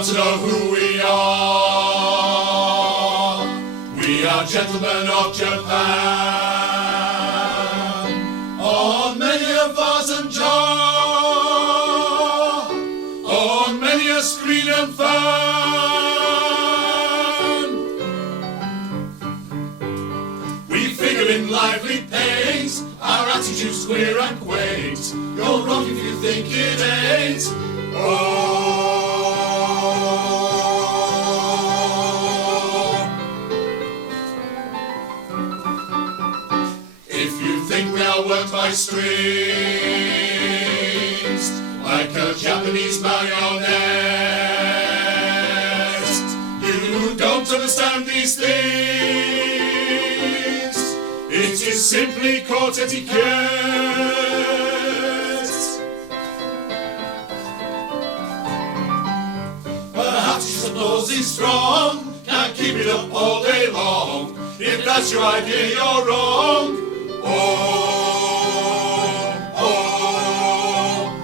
want to know who we are? We are gentlemen of Japan. On many a vase and jar, on many a screen and fan, we figure in lively paint. Our attitude's queer and quaint. You're wrong if you think it ain't. If you think we are worked by strings, like a Japanese marionette, you don't understand these things. It is simply court etiquette. Perhaps your applause is strong, can't keep it up all day long. If that's your idea, you're wrong.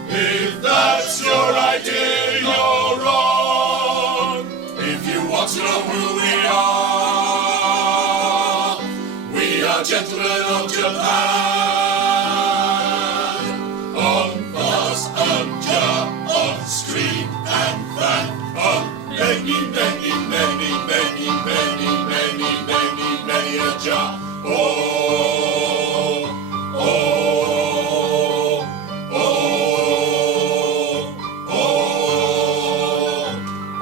If that's your idea, you're wrong. If you want to know who we are gentlemen of Japan. On vase and jar, on screen and fan, on many, many, many, many, many, many, many, many a jar.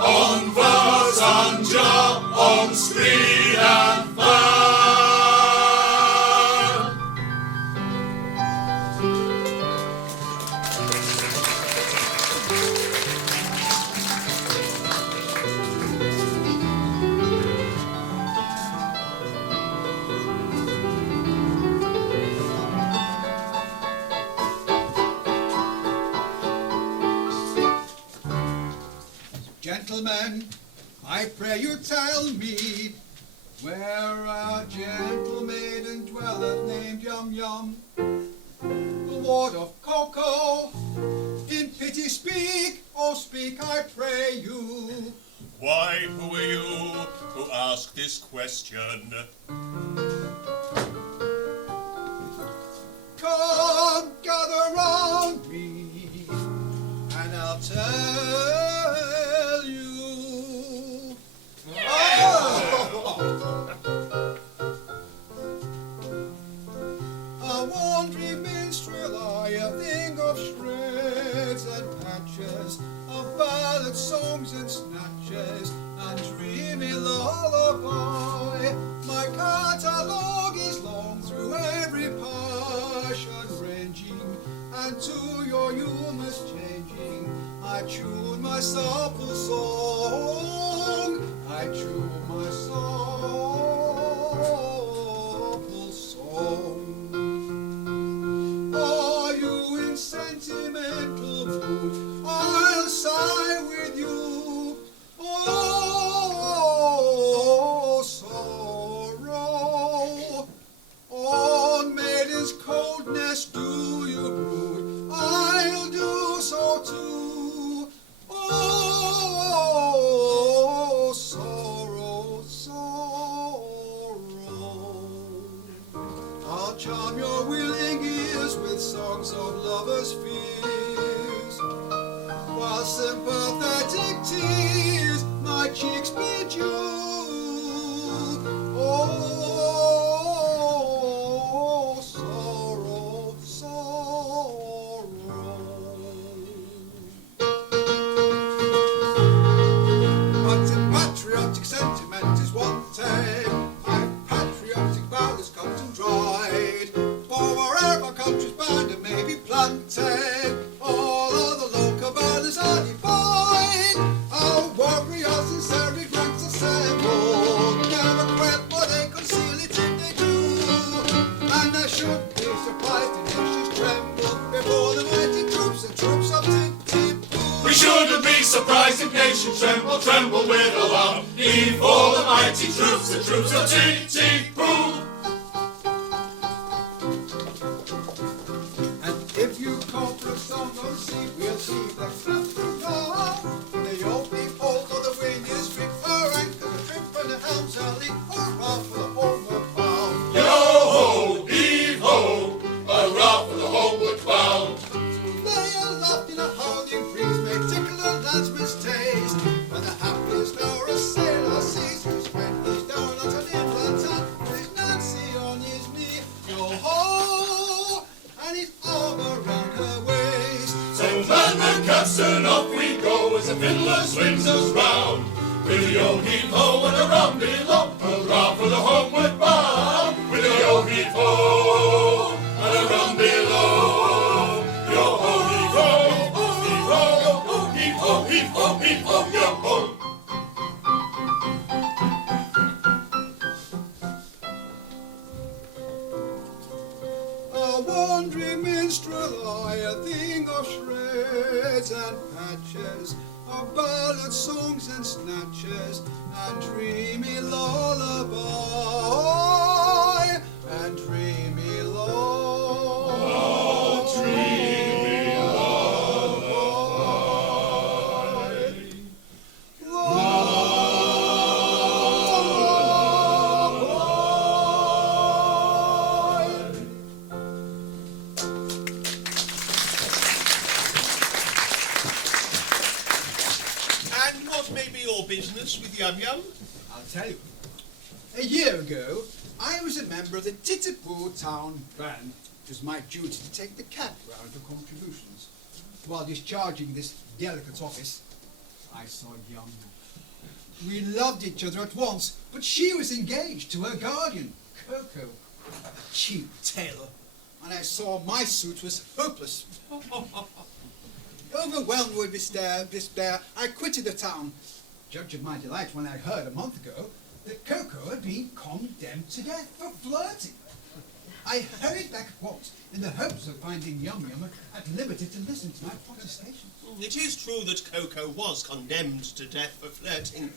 On vase and jar, on screen and fan. Gentlemen, I pray you tell me where a gentle maiden dwelleth named Yum Yum, the ward of Cocoa. In pity speak, oh speak, I pray you. Why, who are you who ask this question? Come, gather round me, and I'll tell you. A wandering minstrel, I a thing of shreds and patches, of ballad songs and snatches, and dreamy lullaby. My catalogue is long through every passion ranging, and to your humours changing, I tune my supple song. I tune my supple song. Are you in sentimental mood? I'll sigh with you. Oh, sorrow. On maiden's coldness do you brood? I'll do so too. Oh, sorrow, sorrow. I'll charm your willing ears with songs of lovers' fears, while sympathetic tears my cheeks bedew. Oh, sorrow, sorrow. But if patriotic sentiment is wanted, my patriotic vow is cut and dried. For wherever country's bounded may be planted, all other local borders are defined. Our warriors in serried ranks assembled, never quit what they conceal it if they do. And I should be surprised if nations tremble before the mighty troops and troops of Tippoo. We shouldn't be surprised if nations tremble, tremble with alarm before the mighty troops, the troops of Tippoo. And if you call for a song of sea, we'll see the clap and call. They all behold the fiddler swings us round. With a yo-heave-ho and a rum-be-lum, hurrah for the homeward bound. With a yo-heave-ho and a rum-be-lum, yo-ho-heave-ho, heave-ho, yo-ho-heave-ho, heave-ho, heave-ho, yo-ho. A wandering minstrel, I, a thing of shreds and patches, of ballads, songs and snatches, and dreamy lullaby, and dreamy lullaby. Oh, dreamy And what may be your business with Yum Yum? I'll tell you. A year ago, I was a member of the Titipu Town Band. It was my duty to take the cat round for contributions. While discharging this delicate office, I saw Yum. We loved each other at once, but she was engaged to her guardian, Coco, a cheap tailor, and I saw my suit was hopeless. Overwhelmed with despair, I quitted the town. Judge of my delight when I heard a month ago that Coco had been condemned to death for flirting. I hurried back at once in the hopes of finding Yum Yum at liberty to listen to my protestations. It is true that Coco was condemned to death for flirting,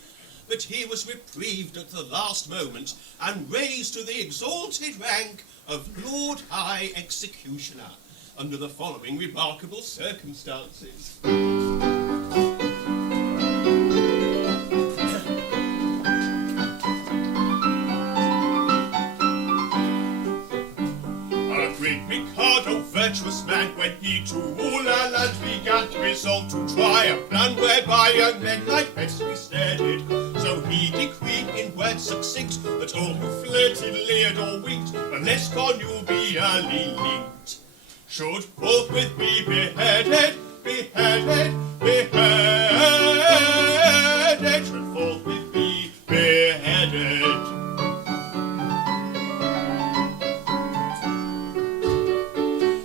but he was reprieved at the last moment and raised to the exalted rank of Lord High Executioner under the following remarkable circumstances. A great Mikado, virtuous man, when he to rule our land began, resolved to try a plan whereby young men might best be steadied. So he decreed in words succinct that all who flirted, leered or winked, unless connubially linked, should forthwith be beheaded, beheaded, beheaded, should forthwith be beheaded.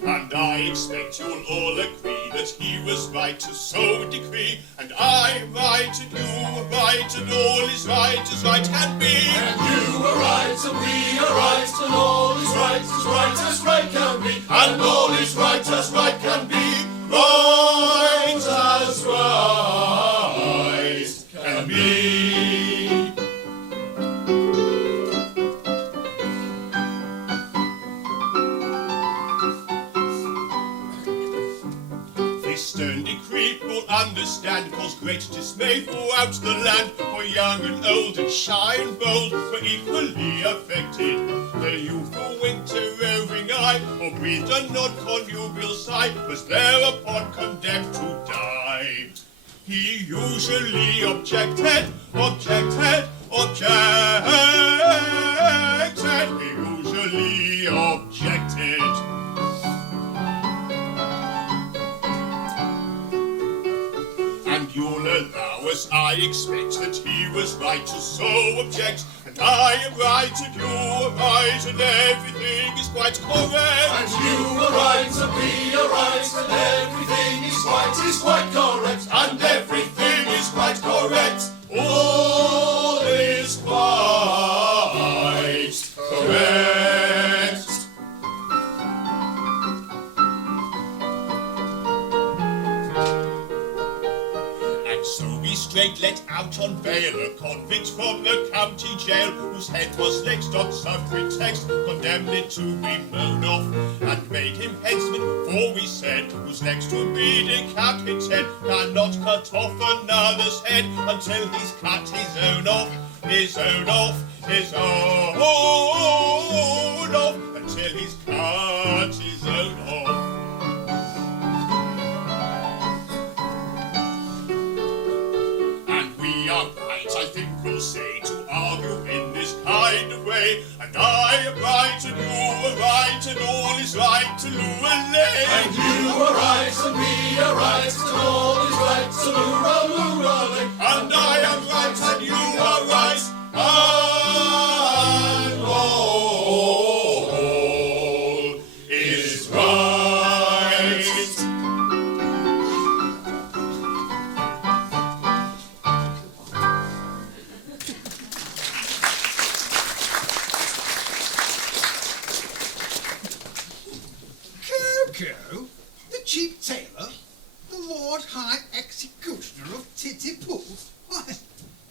And I expect you'll all agree that he was right to so decree, and I right and you right, and all is right as right can be. And you are right, and we are right, and all is right as right can be. And all is right as right can be. Right as right can be. This stern decree, you'll understand, caused great dismay throughout the land, for young and old and shy and bold were equally affected. The youth who winked a roving eye, or breathed a nod connubial sigh, was thereupon condemned to die. He usually objected, objected, objected, he usually objected. And you'll allow, as I expect, that he was right to so object, and I am right and you are right, and everything is quite correct. And you are right, and we are right, and everything is quite correct. And everything is quite correct. All is quite correct. And so we straight let out on bail a convict from the county jail, whose head was next on some pretext condemned it to be blown off, and made him headsman, for we said, who's next to be decapitated, cannot cut off another's head until he's cut his own off, his own off, his own off, until he's cut his own off. And we are right, I think we'll say, to argue in this kind of way, day. And I am right and you are right and all is right to Loo-a-lay. And you are right and we are right and all is right to Loo-a-loo-a-lay. And I am right and you are right and all is right. Coco, the Chief Tailor, the Lord High Executioner of Titipu. Why,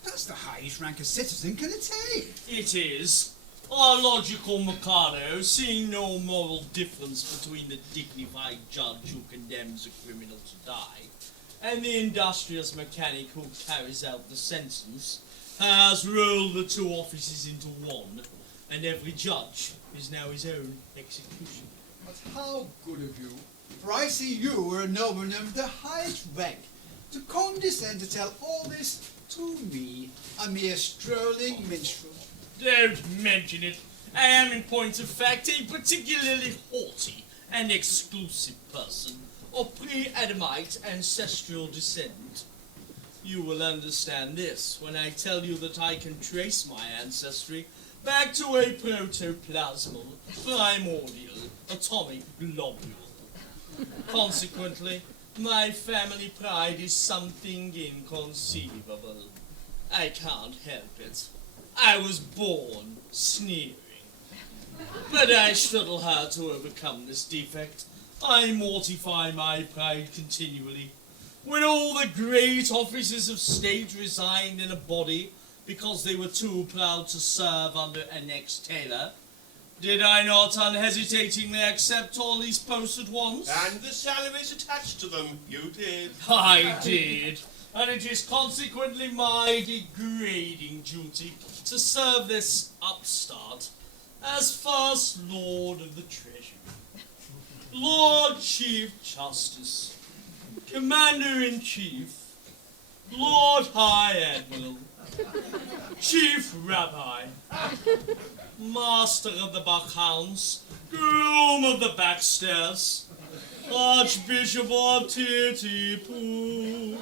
that's the highest rank a citizen can attain. It is. Our logical Mikado, seeing no moral difference between the dignified judge who condemns a criminal to die and the industrious mechanic who carries out the sentence, has rolled the two offices into one, and every judge is now his own executioner. But how good of you, for I see you are a nobleman of the highest rank, to condescend to tell all this to me, a mere strolling minstrel. Don't mention it. I am, in point of fact, a particularly haughty and exclusive person of pre-Adamite ancestral descent. You will understand this when I tell you that I can trace my ancestry back to a protoplasmal, primordial, atomic globule. Consequently, my family pride is something inconceivable. I can't help it. I was born sneering. But I struggle hard to overcome this defect. I mortify my pride continually. When all the great officers of state resigned in a body because they were too proud to serve under an ex-tailor, did I not unhesitatingly accept all these posts at once? And the salaries attached to them, you did. I did, and it is consequently my degrading duty to serve this upstart as First Lord of the Treasury, Lord Chief Justice, Commander-in-Chief, Lord High Admiral, Chief Rabbi, Master of the Buckhounds, Groom of the Backstairs, Archbishop of Titipu,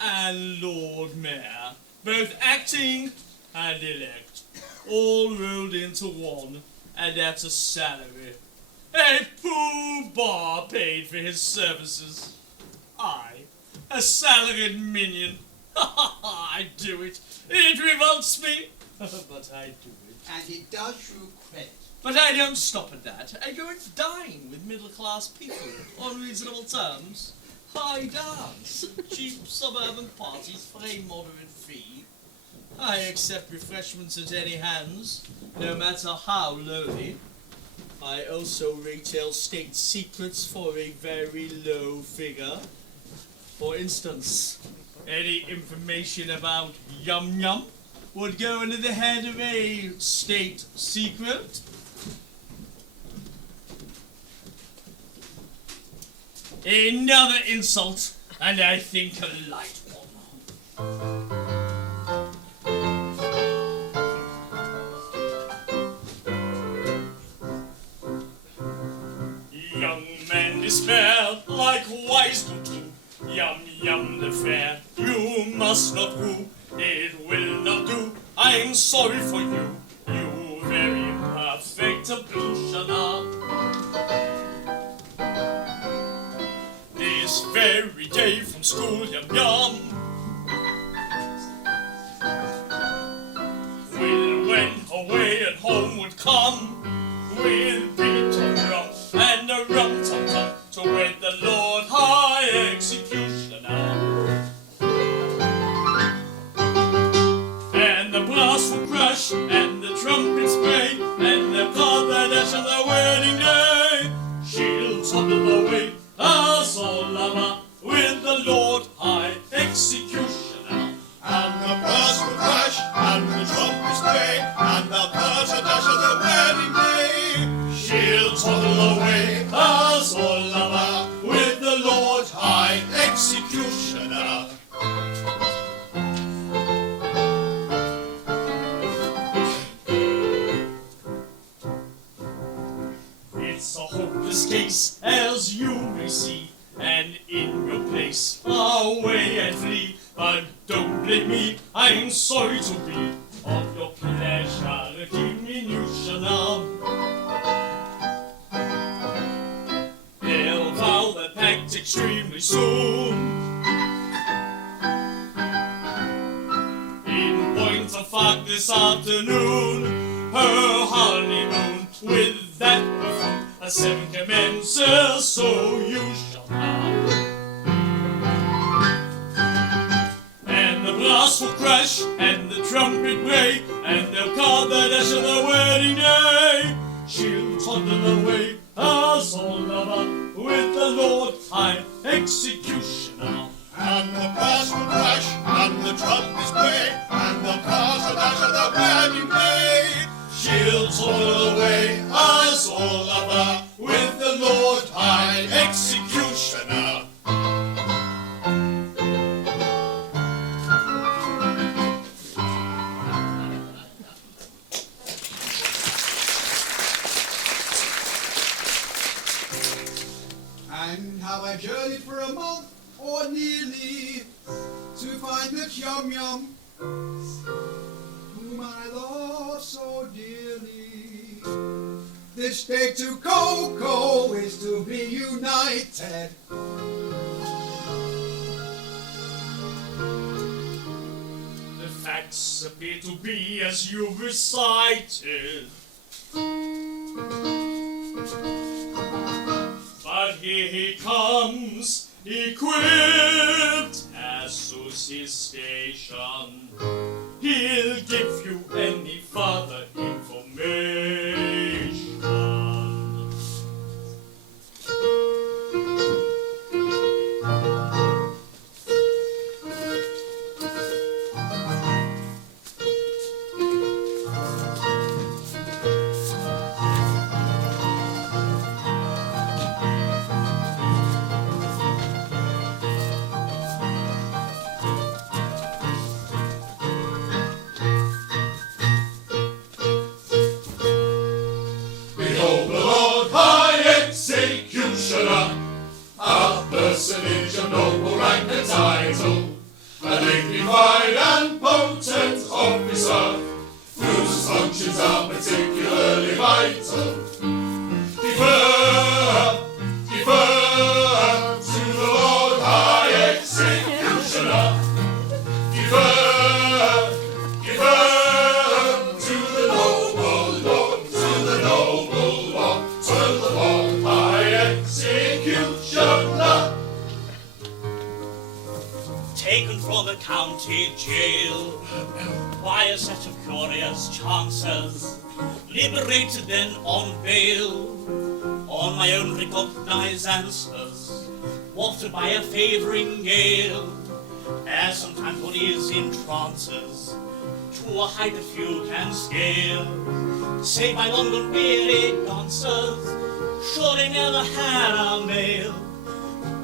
and Lord Mayor, both acting and elect, all rolled into one, and at a salary. A pooh-bah paid for his services. I, a salaried minion. I do it. It revolts me, but I do it. And it does you credit. But I don't stop at that. I go and dine with middle-class people on reasonable terms. I dance at cheap suburban parties for a moderate fee. I accept refreshments at any hands, no matter how lowly. I also retail state secrets for a very low figure. For instance, any information about Yum Yum would go into the head of a state secret. Another insult, and I think a light one. Young men despair, like wise do too. Yum Yum the fair, you must not woo. It will not do, I'm sorry for you. You very imperfect ablutioner. This very day from school, Yum Yum will went away and home would come with beat and drum and a rum-tum-tum to wed the Lord High Executioner. And the brass will crash and the trumpets play and the card that dash on the wedding day. She'll tumble away as all lover with the Lord High Executioner. And the brass will crash, and the trumpets play, and the cars will dash on the wedding this case, as you may see, and in your place, away and flee. But don't blame me, I'm sorry to be of your pleasure diminution of. They'll vow the pact extremely soon. In point of fact this afternoon, her honeymoon with that buffoon, a 7 commences, so you shall have. And the brass will crash, and the trumpet play, and they'll call the dash of the wedding day. She'll toddle away as all lover with the Lord High Executioner. And the brass will crash, and the trumpets play, and the cars will dash of the wedding day. She'll toddle away as all lover with the Lord High Executioner. And how I journeyed for a month or nearly to find that yum whom I love so dearly. This day to Coco is to be united. The facts appear to be as you recited. But here he comes, equipped as to his station. He'll give you any further information. Behold the Lord High Executioner, a personage of noble rank and title, a dignified and potent officer, whose functions are particularly vital. Defer to the Lord High Executioner. Defer to the noble Lord, to the noble Lord, to the Lord High Executioner. Taken from the county jail by a set of curious chances, liberated then on bail, on my own recognized answers, wafted by a favoring gale, as sometimes one is in trances, to a height that few can scale, save by London weary dancers, sure they never had a male.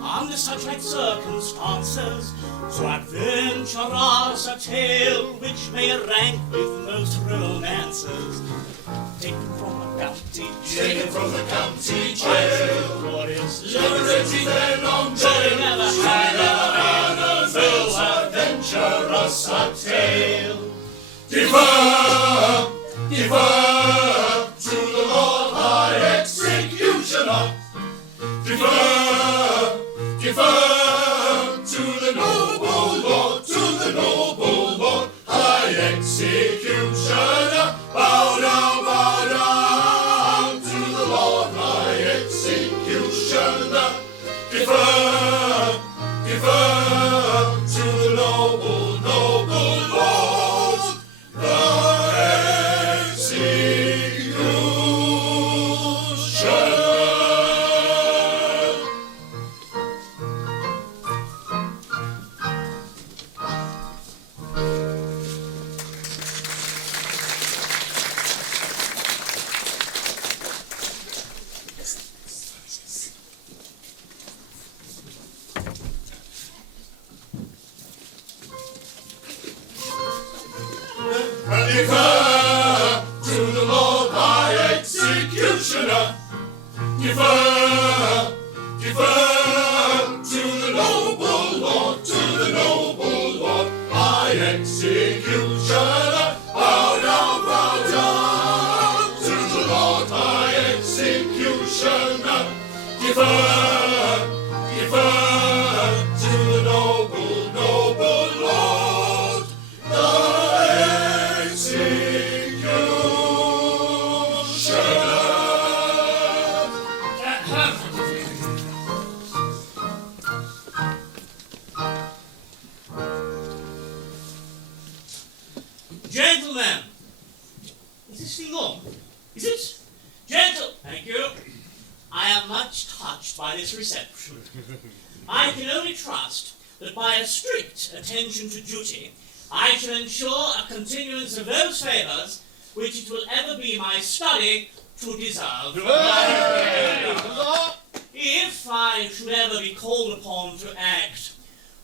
Under such like circumstances, so adventurous a tale which may rank with most romances. Taken from the county jail, Taken from the county jail, glorious liberated then on so they bail, never had a male, so adventurous a tale. Defer to the Lord High Executioner. Defer to the noble Lord, to the noble Lord High Executioner. Bow down to the Lord High Executioner. Defer to the noble Lord, the executioner. Defer to the Lord High Executioner. Defer defer to the noble lord, to the noble lord, high executioner, bow down, to the Lord, high executioner, defer, defer to the noble, noble lord, the executioner. Gentlemen, is this thing on? Is it? Thank you. I am much touched by this reception. I can only trust that by a strict attention to duty, I shall ensure a continuance of those favours which it will ever be my study to deserve. If I should ever be called upon to act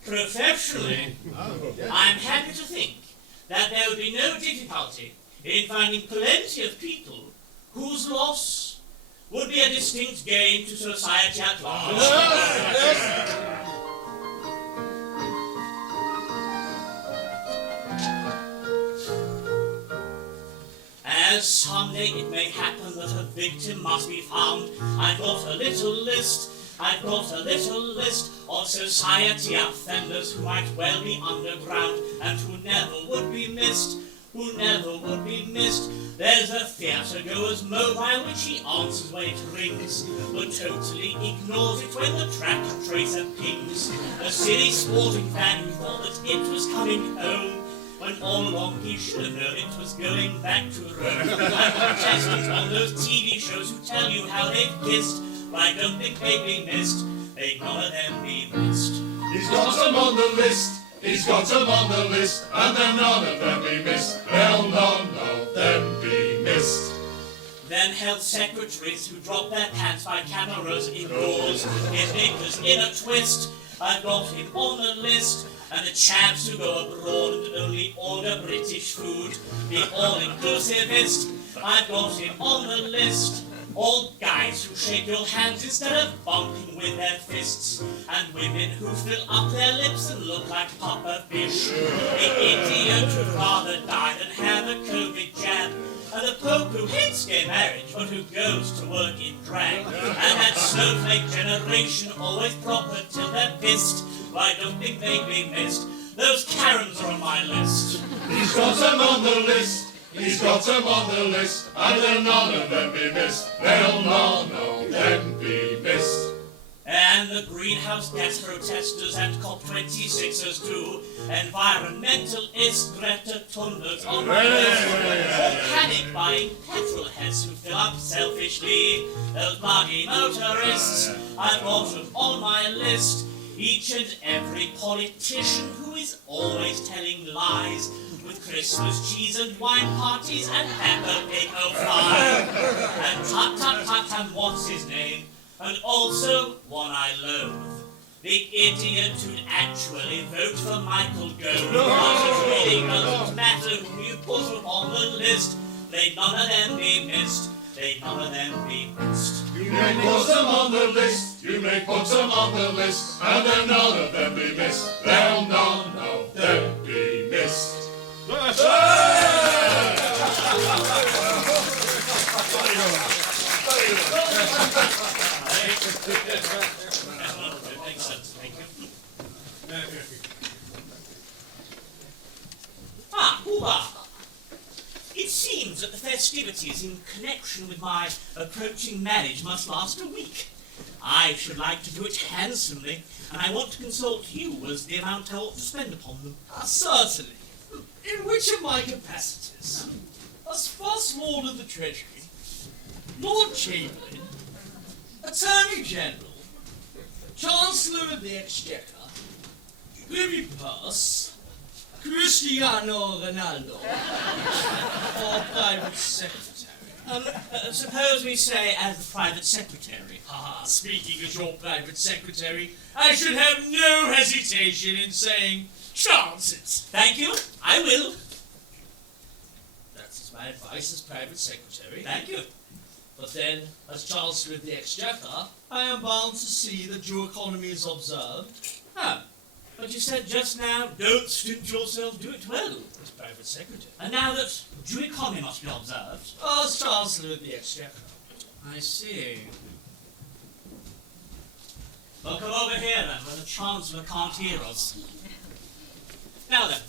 professionally, I am happy to think that there would be no difficulty in finding plenty of people whose loss would be a distinct gain to society at large. As someday it may happen that a victim must be found, I've got a little list of society offenders who might well be underground and who never would be missed. There's a theatre-goer's mobile which he answers when it rings, but totally ignores it when the track tracer pings. A silly sporting fan who thought that it was coming home, when all along he should have known it was going back to Rome. And contestants on those TV shows who tell you how they've kissed, but I don't think they'd be missed. They'd none of them be missed. He's got them on the list, he's got them on the list, and then none of them be missed. They'll none of them be missed. Then health secretaries who drop their pants by cameras indoors, his knickers in a twist, I've got him on the list. And the chaps who go abroad and only order British food, the all-inclusivist, I've got him on the list. All guys who shake your hands instead of bumping with their fists, and women who fill up their lips and look like puffer fish. The idiot who'd rather die than have a COVID jab, and the Pope who hates gay marriage but who goes to work in drag, and that snowflake generation always proper till they're pissed. I don't think they'd be missed. Those Karens are on my list. He's got them on the list, he's got them on the list, and then none of them be missed. They'll none of them be missed. And the greenhouse gas protesters and COP26ers too, environmentalists, Greta Thunberg's on my list, or panic buying petrol heads who fill up selfishly, those buggy motorists, I've got them on my list. Each and every politician who is always telling lies, with Christmas cheese and wine parties and pepper pig oh fine. And tut and what's his name? And also one I loathe, the idiot who'd actually vote for Michael Gove. But it really doesn't matter who you put on the list, they'd none of them be missed. They'd none of them be missed. You may put them on the list, you may put them on the list, and then none of them be missed. They'll none of them be missed. Makes sense, thank you. Cuba! It seems that the festivities in connection with my approaching marriage must last a week. I should like to do it handsomely, and I want to consult you as the amount I ought to spend upon them. Certainly. In which of my capacities? As First Lord of the Treasury, Lord Chamberlain, Attorney General, Chancellor of the Exchequer, Privy Purse, Cristiano Ronaldo, or Private Secretary. Suppose we say as the private secretary. Speaking as your private secretary, I should have no hesitation in saying chances. Thank you, I will. That's my advice as private secretary. Thank you. But then, as Chancellor of the Exchequer, I am bound to see that due economy is observed. Oh, but you said just now, don't stint yourself, do it well. As Private Secretary. And now that due economy must be observed. As Chancellor of the Exchequer. I see. Well, come over here then, where the Chancellor can't hear us. Now then,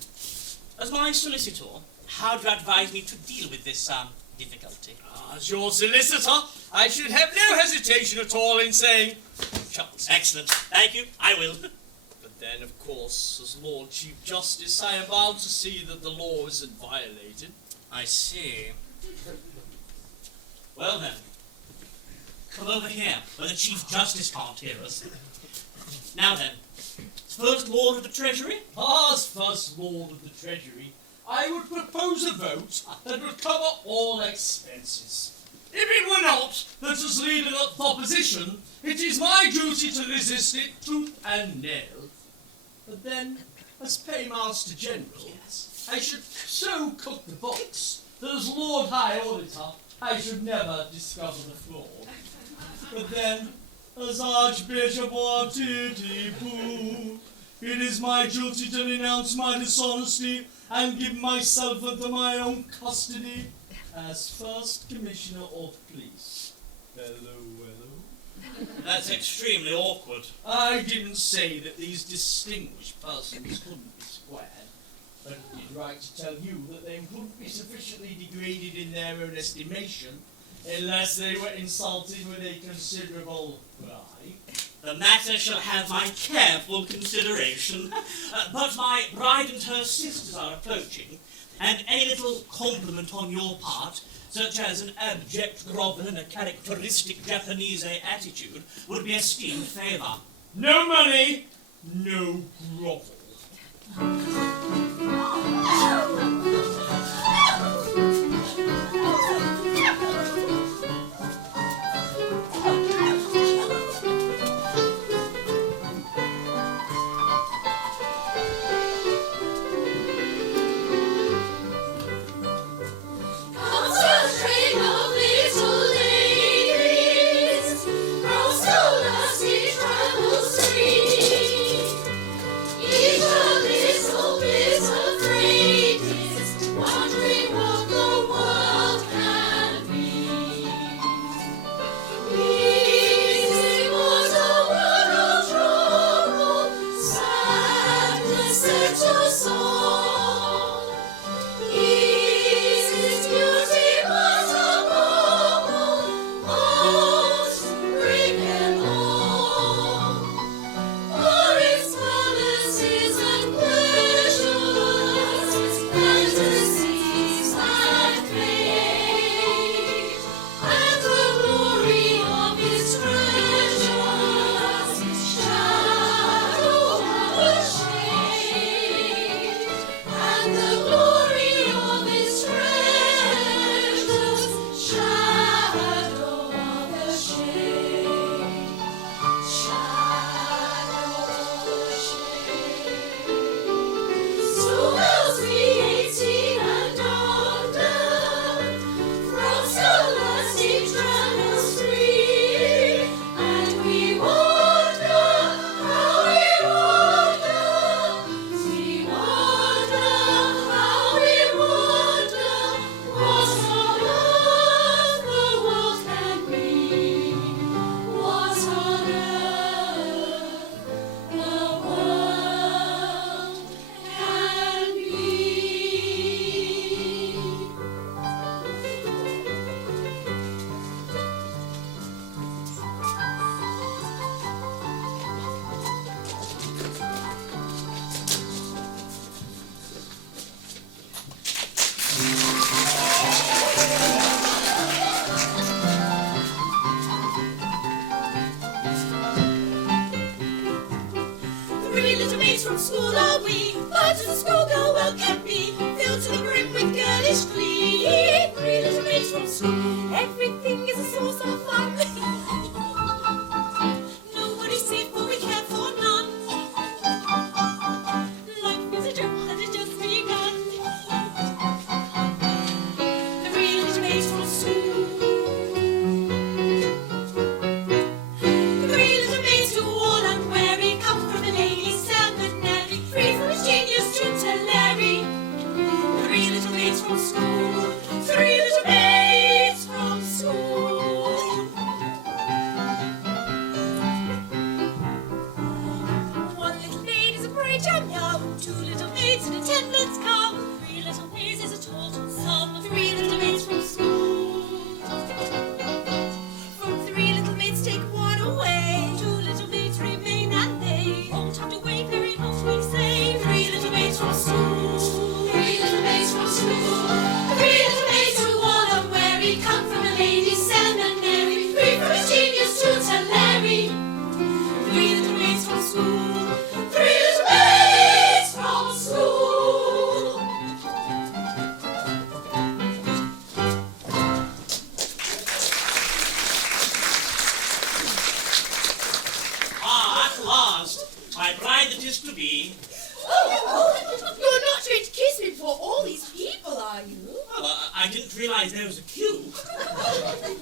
as my solicitor, how do you advise me to deal with this, difficulty? As your solicitor, I should have no hesitation at all in saying, Chancellor. Excellent. Thank you. I will. But then, of course, as Lord Chief Justice, I am bound to see that the law isn't violated. I see. Well then, come over here, where the Chief Justice can't hear us. Now then, First Lord of the Treasury? As First Lord of the Treasury, I would propose a vote that would cover all expenses. If it were not that as leader of the opposition, it is my duty to resist it tooth and nail. But then, as Paymaster General, I should so cook the books that as Lord High Auditor, I should never discover the flaw. But then, as Archbishop of Titipu, it is my duty to renounce my dishonesty and give myself into my own custody as First Commissioner of Police. Hello, hello. That's extremely awkward. I didn't say that these distinguished persons couldn't be squared, but it is right to tell you that they couldn't be sufficiently degraded in their own estimation unless they were insulted with a considerable bribe. The matter shall have my careful consideration. But my bride and her sisters are approaching, and any little compliment on your part, such as an abject grovel and a characteristic Japanese attitude, would be esteemed favour. No money, no grovel. Each a little bit afraid is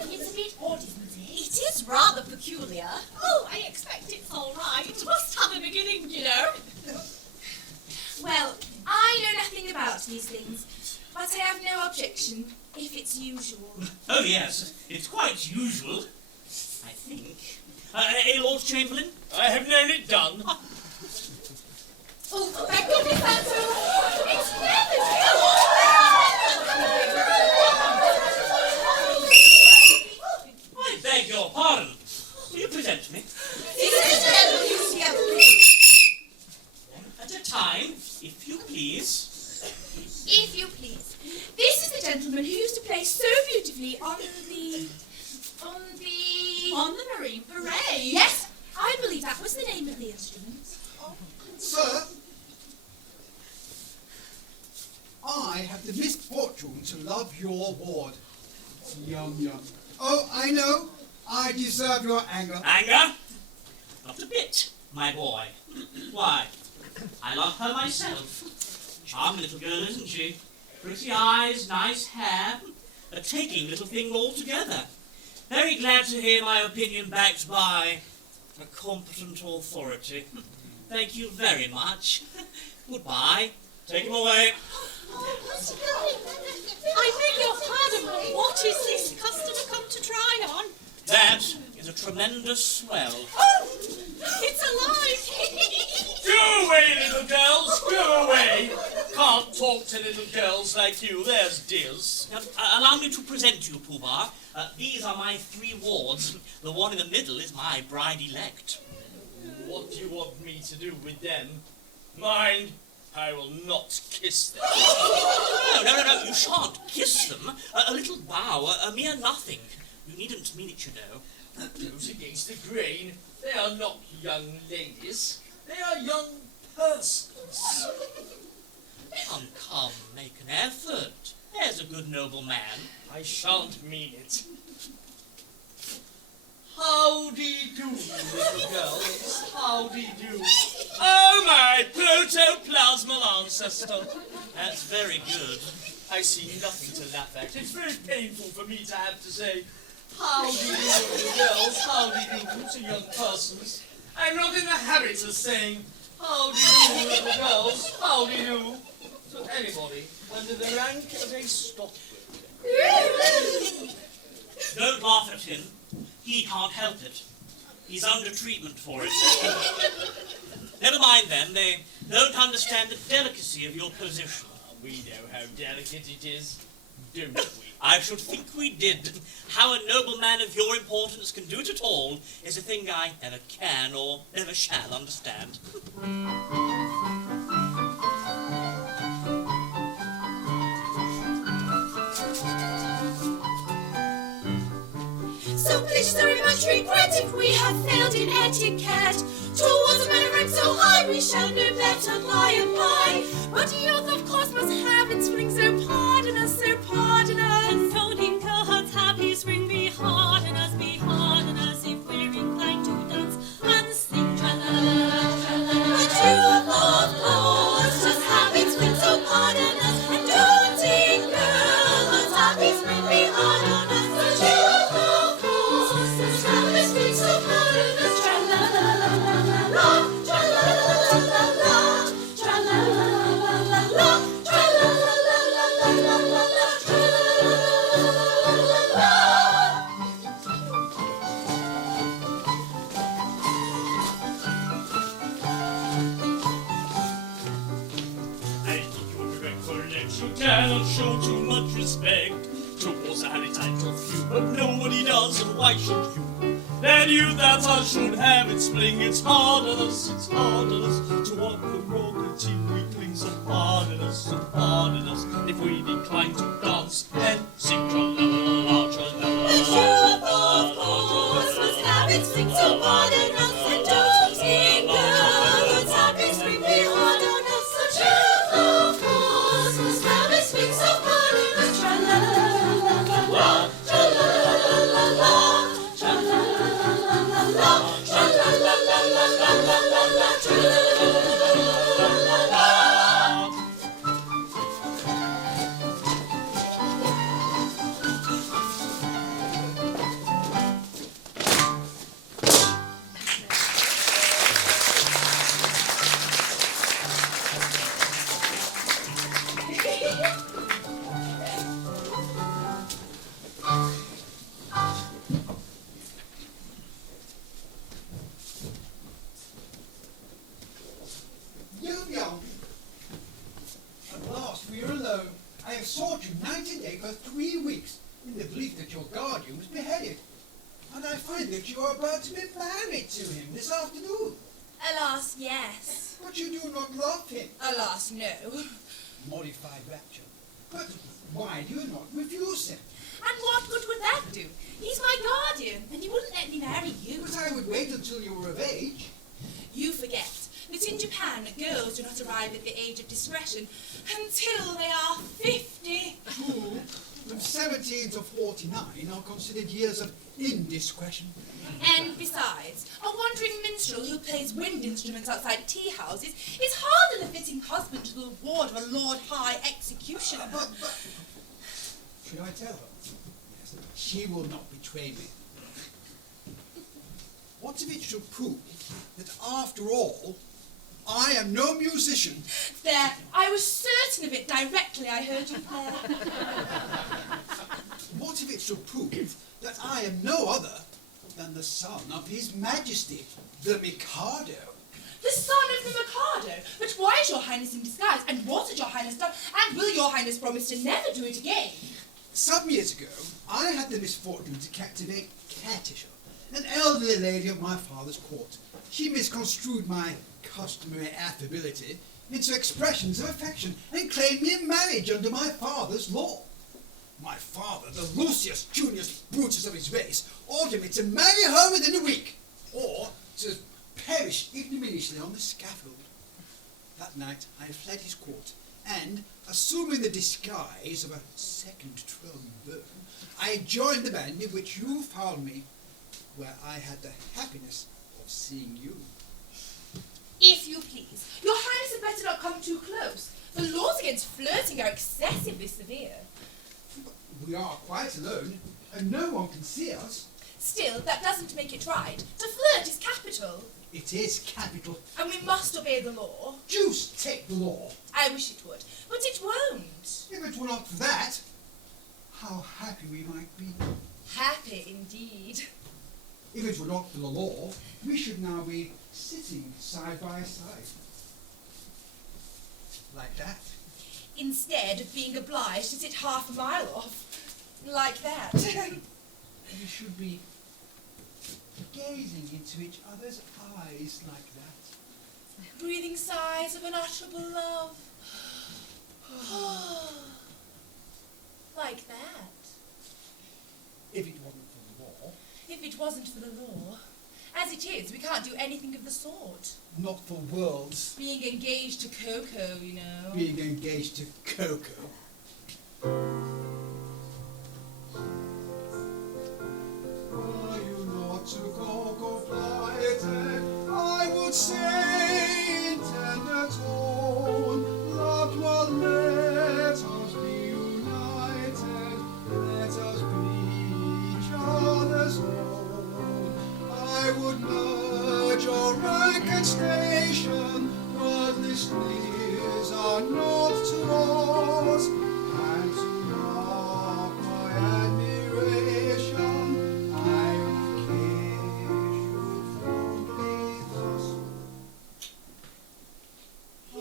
It's a bit odd, isn't it? It is rather peculiar. Oh, I expect it's all right. Must have a beginning, you know. Well, I know nothing about these things, but I have no objection if it's usual. Oh, yes, it's quite usual, I think. Lord Chamberlain? I have known it done. Oh, my goodness, that's it's never I beg your pardon. Will you present me? This is the gentleman who's the other One at a time, if you please. If you please. This is the gentleman who used to play so beautifully on the Marine Parade. Yes, I believe that was the name of the instrument. Sir, I have the misfortune to love your ward. Yum, yum. Oh, I know. I deserve your anger. Anger? Not a bit, my boy. Why, I love her myself. Charming little girl, isn't she? Pretty eyes, nice hair. A taking little thing altogether. Very glad to hear my opinion backed by a competent authority. Thank you very much. Goodbye. Take him away. I beg your pardon. What is this customer come to try on? That is a tremendous swell. Oh, it's alive. Go away, little girls, go away. Can't talk to little girls like you, there's dears. Now, allow me to present you, Pooh-Bah. These are my 3 wards. The one in the middle is my bride-elect. What do you want me to do with them? Mind, I will not kiss them. No, you shan't kiss them. A little bow, a mere nothing. You needn't mean it, you know. That goes against the grain. They are not young ladies. They are young persons. Come, make an effort. There's a good noble man. I shan't mean it. Howdy-do, little girls. Howdy-do. Oh, my protoplasmal ancestor. That's very good. I see nothing to laugh at. It's very painful for me to have to say, howdy-do, little girls, howdy-do to young persons. I'm not in the habit of saying, howdy-do, little girls, howdy-do to anybody under the rank of a stockbroker. Don't laugh at him. He can't help it. He's under treatment for it. Never mind them. They don't understand the delicacy of your position. We know how delicate it is, don't we? I should think we did. How a noble man of your importance can do it at all is a thing I never can or never shall understand. So please very much regret if we have failed in etiquette. Towards a man of rank so high, we shall know better by and by. But youth, of course, must have its fling, so pardon us, so pardon us. And folding cohorts have his ring. Be hard on us if we're inclined to dance and sing tra-la-la, tra-la-la. But youth, of course, must have its fling, so pardon us. And doting girls have its ring, be hard on us. But youth, of course, must have its fling, so pardon us. Tra-la-la-la-la-la-la, tra-la-la-la-la-la, tra-la-la-la-la-la, tra-la-la-la-la-la-la-la, I think you're regretful that you cannot show too much respect towards a highly titled few, but nobody does, and why should you? That you that I should have its fling, it's hard on us, to what prerogative we cling, so pardon us, if we decline to dance and sing tra-la-la-la, tra-la-la-la, of course, must have its fling, so pardon us. And doting girls have its ring, be hard on us. But youth, of course, must have its fling, so pardon us. Tra-la-la-la-la-la, tra-la-la-la-la-la, tra-la-la-la-la-la, tra-la-la-la-la-la-la, tra-la-la-la-la-la. he was beheaded. And I find that you are about to be married to him this afternoon. Alas, yes. But you do not love him. Alas, no. Modified rapture. But why do you not refuse him? And what good would that do? He's my guardian, and he wouldn't let me marry you. But I would wait until you were of age. You forget that in Japan, girls do not arrive at the age of discretion until they are 50. True. From 17 to 49 are considered years of indiscretion. And besides, a wandering minstrel who plays wind instruments outside tea houses is hardly the fitting husband to the ward of a Lord High Executioner. But should I tell her? Yes, she will not betray me. What if it should prove that after all, I am no musician? There, I was certain of it directly I heard you play. What if it should prove that I am no other than the son of His Majesty, the Mikado? The son of the Mikado? But why is your Highness in disguise? And what has your Highness done? And will your Highness promise to never do it again? Some years ago, I had the misfortune to captivate Katisha, an elderly lady of my father's court. She misconstrued my customary affability into expressions of affection and claimed me in marriage under my father's law. My father, the Lucius Junius Brutus of his race, ordered me to marry her within a week, or to perish ignominiously on the scaffold. That night I fled his court, and, assuming the disguise of a second trombone, I joined the band in which you found me, where I had the happiness of seeing you. If you please, your Highness had better not come too close. The laws against flirting are excessively severe. But we are quite alone, and no one can see us. Still, that doesn't make it right. To flirt is capital. It is capital. And we must obey the law. Deuce take the law. I wish it would, but it won't. If it were not for that, how happy we might be. Happy indeed. If it were not for the law, we should now be sitting side by side. Like that. Instead of being obliged to sit half a mile off. Like that. We should be gazing into each other's eyes like that. Breathing sighs of unutterable love. Like that. If it wasn't for the law. If it wasn't for the law. As it is, we can't do anything of the sort. Not for worlds. Being engaged to Coco, you know. Being engaged to Coco. Were you not to Coco plighted, I would say in tender tone, loved one, let us be united, let us be each other's own. I would merge your rank and station, but listeners are not to ours, and to mark my admiration, I would kiss you fondly thus. I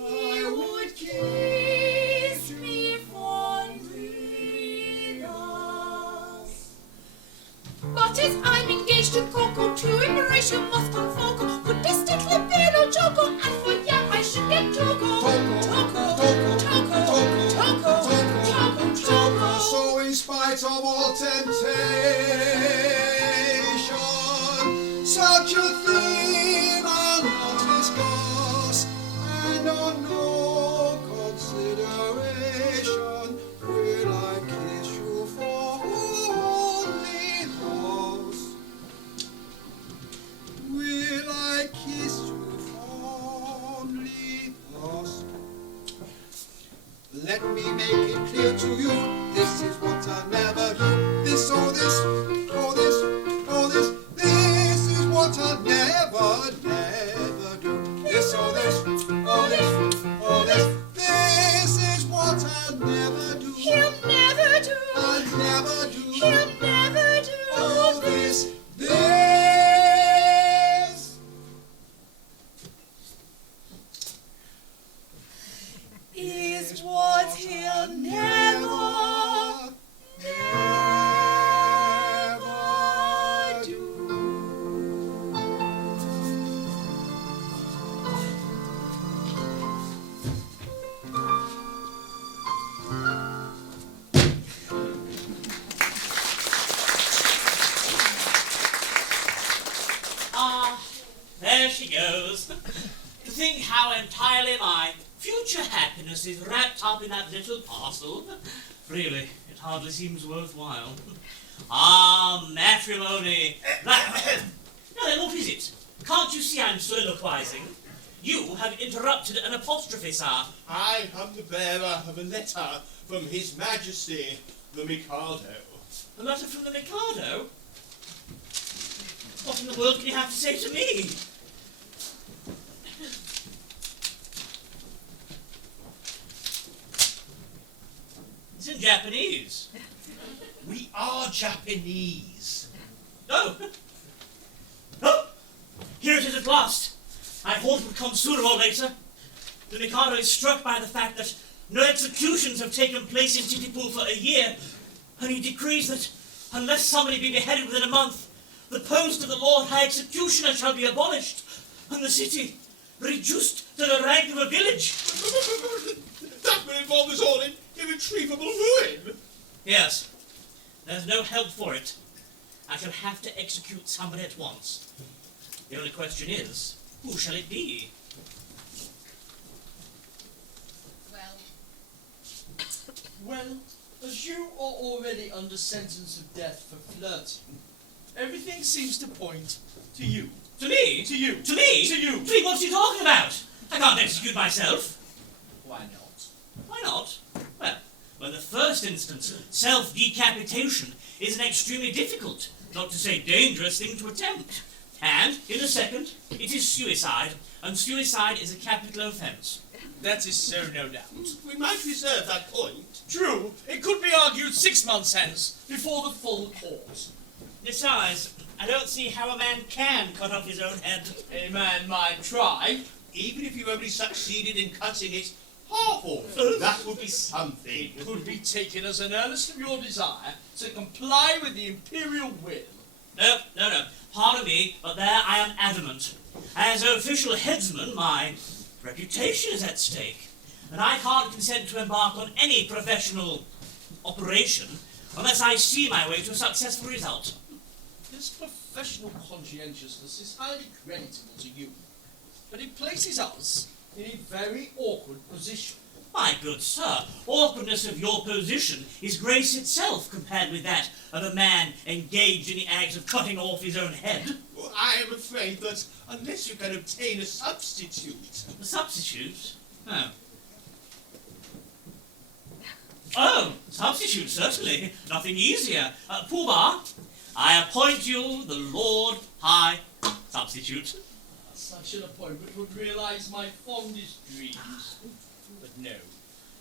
would Kiss me fondly thus. But as I'm engaged to Coco, to admiration must come Foco. Would distantly be no Choco, and for yam I should get Toco. Toco. So in spite of all temptation, such a thing I'll not discuss, and on no consideration will I kiss you for only thus. Will I kiss you fondly thus? Let me make it clear to you, this is what I never do. This, oh this, oh this, oh this, this is what I never think how entirely my future happiness is wrapped up in that little parcel. Really, it hardly seems worthwhile. Ah, matrimony. Now then, what is it? Can't you see I'm soliloquizing? You have interrupted an apostrophe, sir. I am the bearer of a letter from His Majesty, the Mikado. A letter from the Mikado? What in the world can you have to say to me? It's in Japanese. We are Japanese. Oh! Oh! Here it is at last. I thought it would come sooner or later. The Mikado is struck by the fact that no executions have taken place in Titipu for a year, and he decrees that unless somebody be beheaded within a month, the post of the Lord High Executioner shall be abolished, and the city reduced to the rank of a village. That will involve us all in irretrievable ruin. Yes, there's no help for it. I shall have to execute somebody at once. The only question is, who shall it be? Well, as you are already under sentence of death for flirting, everything seems to point to you. To me? To you. To me? To you. To me, what's he talking about? I can't execute myself. Why not? Why not? Well, in the first instance, self-decapitation is an extremely difficult, not to say dangerous thing to attempt. And, in the second, it is suicide, and suicide is a capital offence. That is so, no doubt. We might reserve that point. True, it could be argued 6 months hence, before the full court. Besides, I don't see how a man can cut off his own head. A man might try. Even if you only succeeded in cutting it half off, that would be something. It could be taken as an earnest of your desire to comply with the imperial will. No. Pardon me, but there I am adamant. As official headsman, my reputation is at stake, and I can't consent to embark on any professional operation unless I see my way to a successful result. This professional conscientiousness is highly creditable to you, but it places us in a very awkward position. My good sir, awkwardness of your position is grace itself compared with that of a man engaged in the act of cutting off his own head. Well, I am afraid that unless you can obtain a substitute... A substitute? Oh, substitute, certainly. Nothing easier. Poobah, I appoint you the Lord High Substitute. Such an appointment would realize my fondest dreams. But no,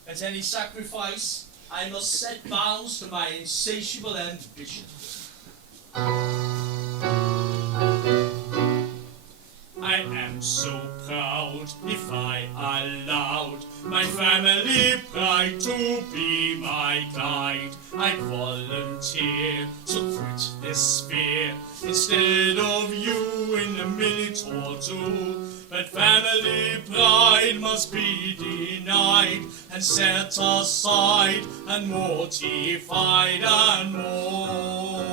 at any sacrifice, I must set bounds to my insatiable ambition. I am so proud if I allowed my family pride to be my guide. I'd volunteer to quit this sphere instead of you in a minute or two. But family pride must be denied and set aside and mortified and mortified.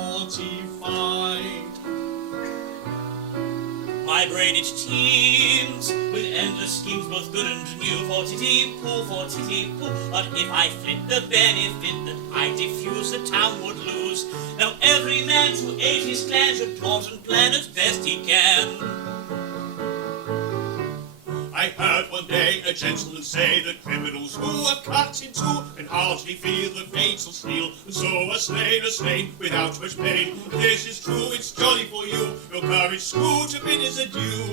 My brain it teems with endless schemes, both good and new, for titty-poo, for titty-poo. But if I flit the benefit that I diffuse, the town would lose. Now every man to aid his clan should plot and plan as best he can. I heard one day a gentleman say that criminals who are cut in two can hardly feel the fatal steel, and so are slain without much pain. If this is true, it's jolly for you. Your courage school to bid us adieu.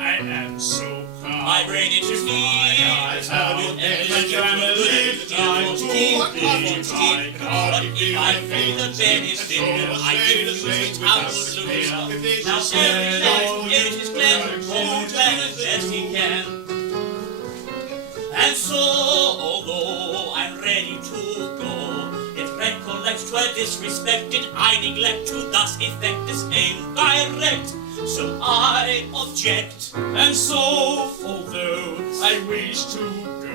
I am so proud. My brain it teems I have with an endless family schemes, time both to good and occupy. new, but if I flit the benefit that I diffuse, the town would lose. Now every man to aid his clan should plot and plan as best he can. And so, although I'm ready to go, it recollects 'twere disrespected I neglect to thus effect this aim direct. So I object. And so, although I wish to go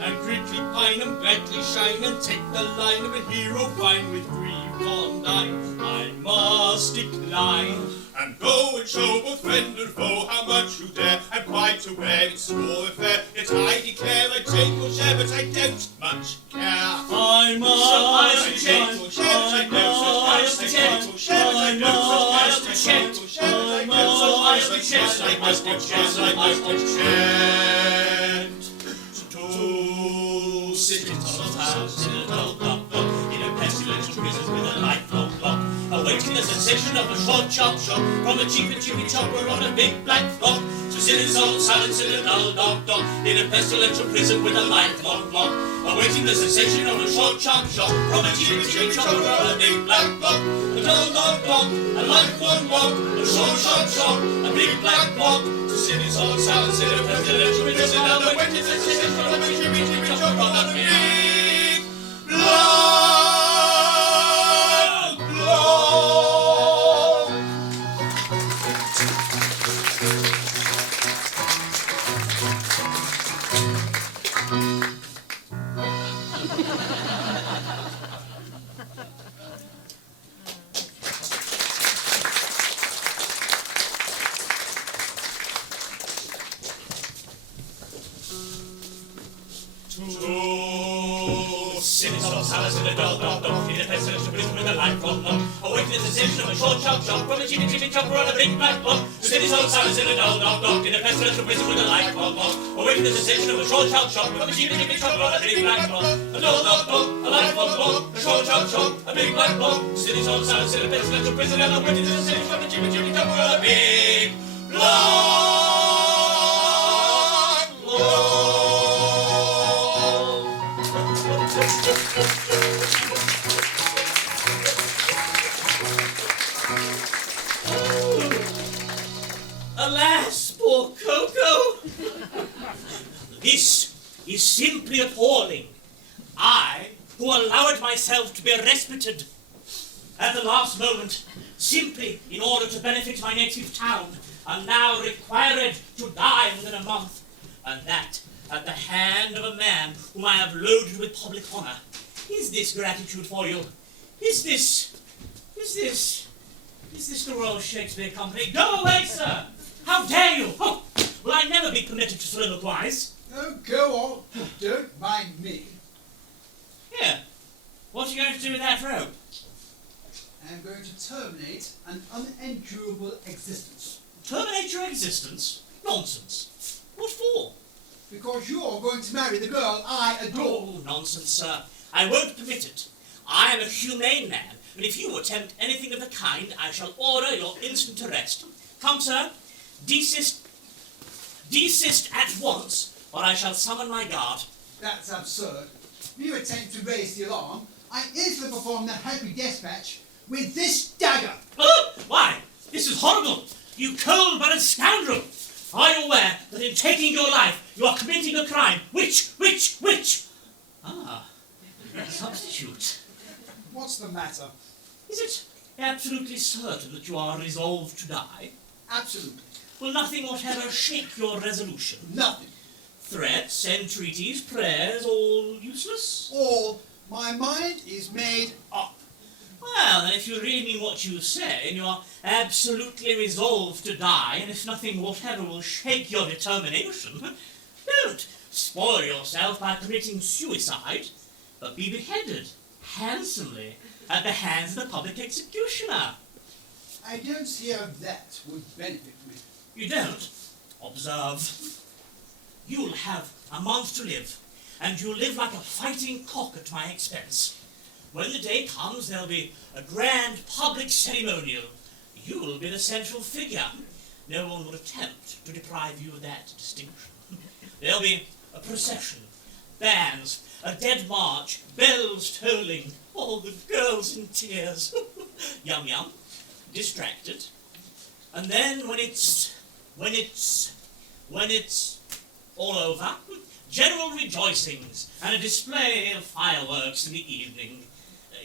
and quickly pine and blackly shine and take the line of a hero fine with grief condign, I must decline. And go and show both friend and foe how much you dare. I'm quite aware it's small affair, yet I declare I take your share, but I don't much care. I must, I take your share, but I don't such much. I take your share, but I don't such much. I take your share, but I don't such much. Yes, I must enchant, I must enchant. To sit in someone's house in a dull dark block, in a pestilential prison with a lifelong lock, awaiting the sensation of a short chop shop from a cheap and chippy chopper on a big black flock. To sit in solemn silence in a dull dark dock, in a pestilential prison with a lifelong lock, awaiting the sensation of a short chop shop from a cheap and chippy chopper on a big black flock. A dull dark dock, a lifelong lock, a short chop shop, a big black block. To sit in solemn silence in a pestilential prison and awaiting the sensation from a cheap and chippy chopper on a big black from a chippy chippy chopper on a big black block. The city's all silence in a dull dark dock, in a pestilential prison with a lifelong lock, awaiting the sensation of a short sharp shop from a chippy chippy chopper on a big black block. A dull dark dock, a lifelong lock, a short sharp shop, a big black block. The city's all silence in a pestilential prison and awaiting the sensation from a chippy chippy chopper on a big black block. Alas, poor Coco! This is simply appalling. I, who allowed myself to be respited at the last moment, simply in order to benefit my native town, am now required to die within a month, and that at the hand of a man whom I have loaded with public honor. Is this gratitude for you? Is this the Royal Shakespeare Company? Go away, sir! How dare you? Oh, will I never be permitted to soliloquize? Oh, go on. Don't mind me. Here, what are you going to do with that rope? I'm going to terminate an unendurable existence. Terminate your existence? Nonsense. What for? Because you're going to marry the girl I adore. Oh, nonsense, sir. I won't permit it. I am a humane man, and if you attempt anything of the kind, I shall order your instant arrest. Come, sir. Desist at once, or I shall summon my guard. That's absurd. If you attempt to raise the alarm, I instantly perform the happy dispatch with this dagger. Oh, why? This is horrible. You cold-blooded scoundrel. Are you aware that in taking your life, you are committing a crime? Which? Ah, substitute. What's the matter? Is it absolutely certain that you are resolved to die? Absolutely. Will nothing whatever shake your resolution? Nothing. Threats, entreaties, prayers, all useless? All. My mind is made up. Well, then if you really mean what you say, and you are absolutely resolved to die, and if nothing whatever will shake your determination, don't spoil yourself by committing suicide, but be beheaded handsomely at the hands of the public executioner. I don't see how that would benefit me. You don't? Observe. You'll have a month to live, and you'll live like a fighting cock at my expense. When the day comes, there'll be a grand public ceremonial. You'll be the central figure. No one will attempt to deprive you of that distinction. There'll be a procession, bands, a dead march, bells tolling, all the girls in tears. Yum, distracted. And then when it's all over, general rejoicings and a display of fireworks in the evening.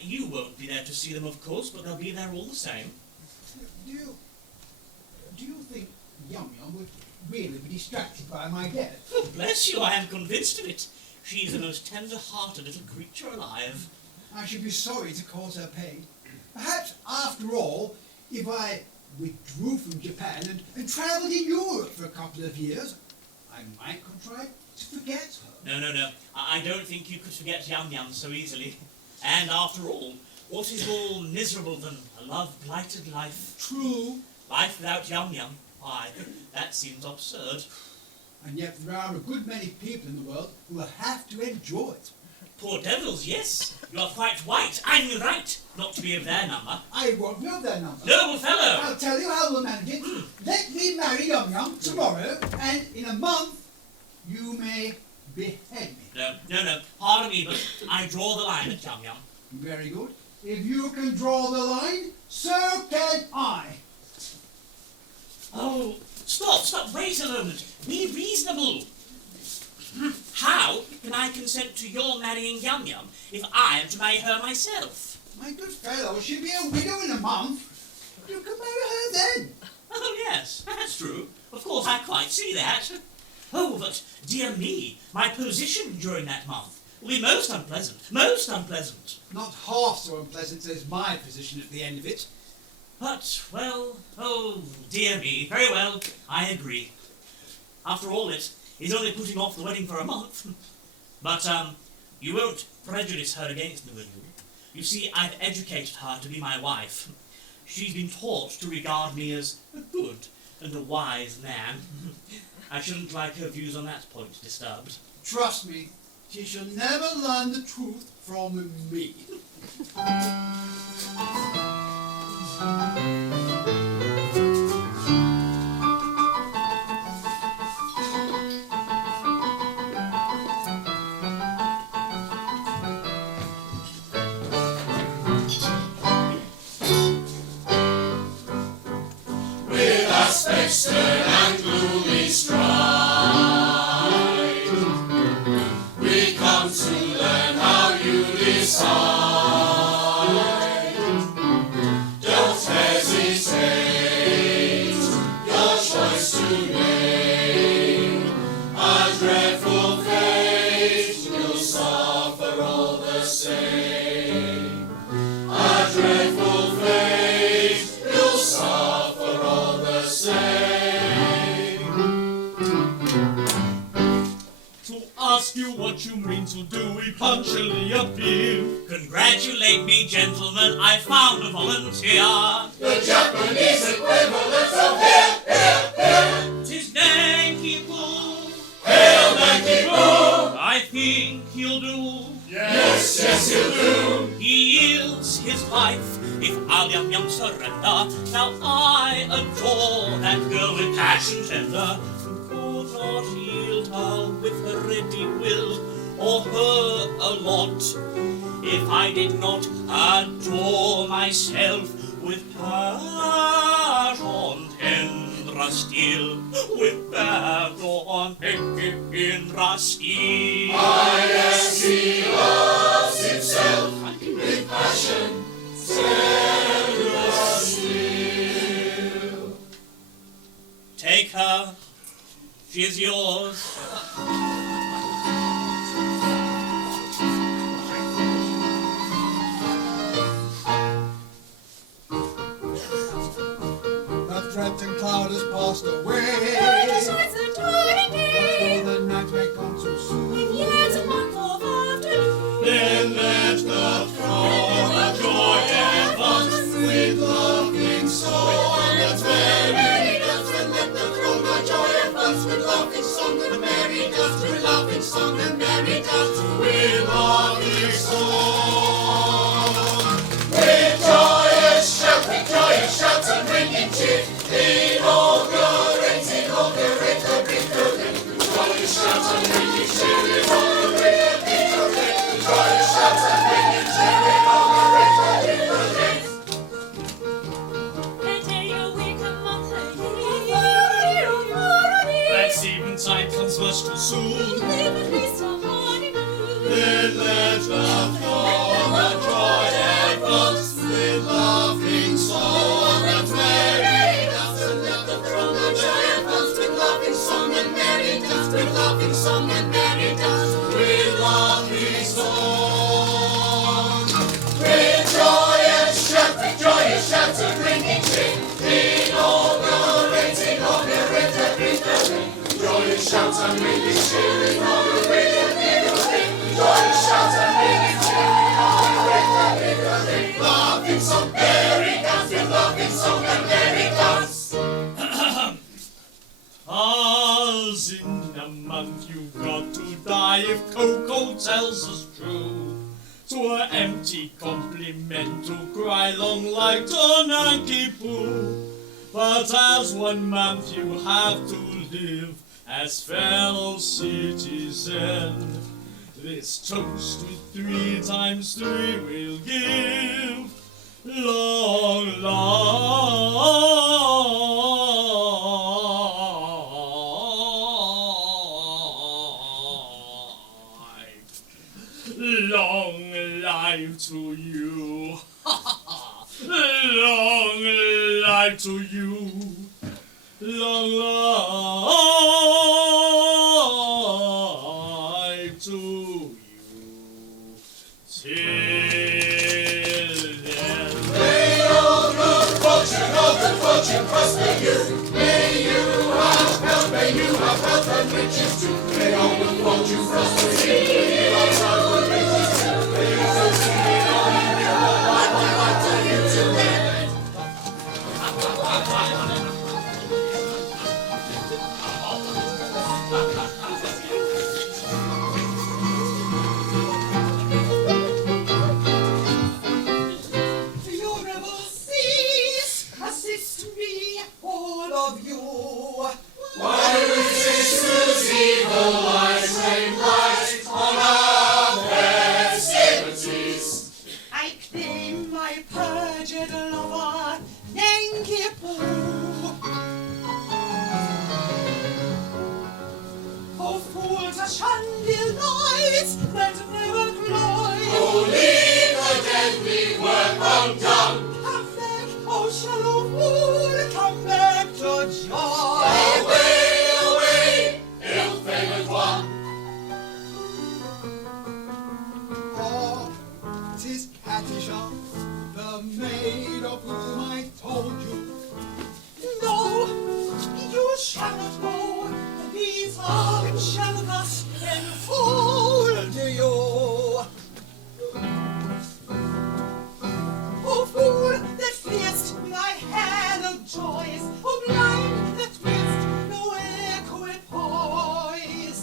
You won't be there to see them, of course, but they'll be there all the same. Do you think Yum Yum would really be distracted by my death? Oh, bless you, I am convinced of it. She's the most tender-hearted little creature alive. I should be sorry to cause her pain. Perhaps, after all, if I withdrew from Japan and travelled in Europe for a couple of years, I might contrive to forget her. No. I don't think you could forget Yum Yum so easily. And after all, what is more miserable than a love-blighted life? True, Life without Yum Yum? Why, that seems absurd. and yet there are a good many people in the world who will have to endure it. Poor devils, yes. You are quite right. I'm right not to be of their number. I won't know their number. Noble fellow! I'll tell you how we'll manage it. Let me marry Yum Yum tomorrow, and in a month you may behead me. No. Pardon me, but I draw the line at Yum Yum. Very good. If you can draw the line, so can I. Oh, stop, wait a moment. Be reasonable. How can I consent to your marrying Yum Yum if I am to marry her myself? My good fellow, she'll be a widow in a month. You can marry her then. Oh, yes, that's true. Of course, I quite see that. Oh, but, dear me, my position during that month will be most unpleasant, most unpleasant. Not half so unpleasant as my position at the end of it. But, well, oh, dear me, very well, I agree. After all, it is only putting off the wedding for a month. But, you won't prejudice her against me, will you? You see, I've educated her to be my wife. She's been taught to regard me as a good and a wise man. I shouldn't like her views on that point disturbed. Trust me, she shall never learn the truth from me. With aspect stern and gloomy stride, we come to learn how you decide. Don't hesitate, your choice to name. A dreadful fate you'll suffer all the same. A dreadful fate you'll suffer all the same. To ask you what you mean to do, we punctually appeal. Congratulate me, gentlemen, I found a volunteer. The Japanese equivalent of here. 'Tis Nanki-Poo. Hail Nanki-Poo! I think he'll do. Yes, you do. He yields his life if I'll Yum Yum surrender. Now I adore that girl with passion tender, who could not yield her with her ready will, or her a lot, if I did not adore myself with passion tender still, with passion tender still. Ah, yes, he loves himself with passion tender still. Take her, she is yours. The threatened cloud has passed away. Let us rise the dawning day. For the night may come too soon. Yet a month of afternoon. Then let the throng of joy advance with laughing song and merry dance. And let the throng of joy advance with laughing song and merry dance. With laughing song and merry dance. With laughing song. With joyous shout and ringing cheer. Inaugurate the victory. Joyous shout and ringing cheer. Inaugurate the victory. Joyous shout and ringing cheer. Inaugurate the victory. A day, a week, a month, a year. Let's eventide comes much too soon. Live at least a honeymoon. Then let the throng if Coco tells us true. To an empty compliment to cry long like Tonanky Poo. But as 1 month you have to live as fellow citizen. This toast with 3 times 3 will give long life. Long life to you. Long life to you. Long life to you. Till then. May your good fortune prosper you. May you have health, may you have health and riches too. May your good fortune prosper you. May you have health and riches too. May you succeed in all you do. Bye to you till then. You never cease, assist me, all of you. Why resist this evil light, rain light on our festivities? I claim my perjured lover, Yankee Poo. Oh, fools are shunned the lights that never glow. Oh, leave the deadly work undone. Come back, oh shallow fool, come back to joy. Away, away, ill-favored one. Oh, 'tis Katisha, the maid of whom I told you. No, you shall not go. These arms shall thus enfold you. Oh, fool that fearst my hand of joys, oh, blind that fearst no echoed poise,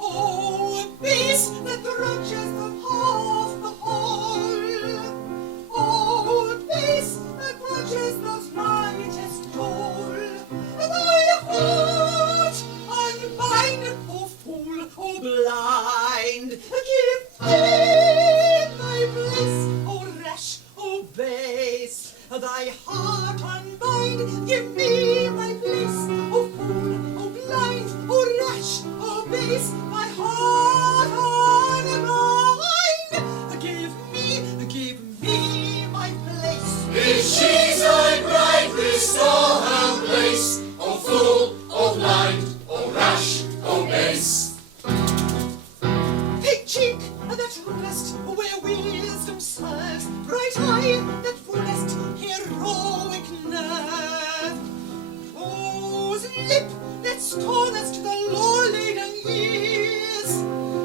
oh, beast that grudges the half the whole, oh, beast that grudges the slightest toll. Thy heart unbind, oh, fool, oh, blind, give me my bliss, oh, rash, oh, base. Thy heart unbind, give me my bliss, oh, fool, oh, blind, oh, rash, oh, base. My heart unbind, give me my place. If she's thy bride, restore her place. Oh fool, oh blind, oh rash, oh base. Pig cheek that rulest where wisdom serves, bright eye that foolest heroic nerve, whose lip that scornest the law-laden years,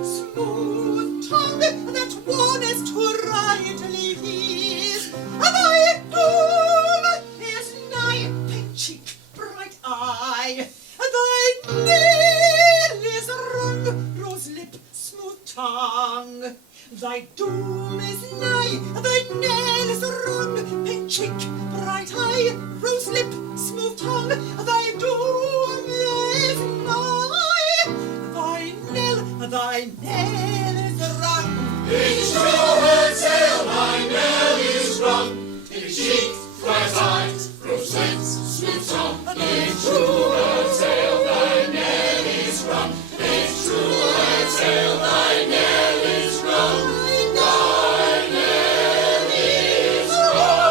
smooth tongue that warnest who rightly hears. Thy doom is nigh, pig cheek, bright eye. Thy nail is rung, rose lip, smooth tongue. Thy doom is nigh, thy nail is rung, pink cheek, bright eye, rose lip, smooth tongue. Thy doom is nigh, thy nail is rung. It's true her tail, thy nail is rung. In cheek, bright eyes, rose lips, smooth tongue. It's true her tail, thy nail is rung. It's true her tail, thy nail is rung. Thy nail is rung.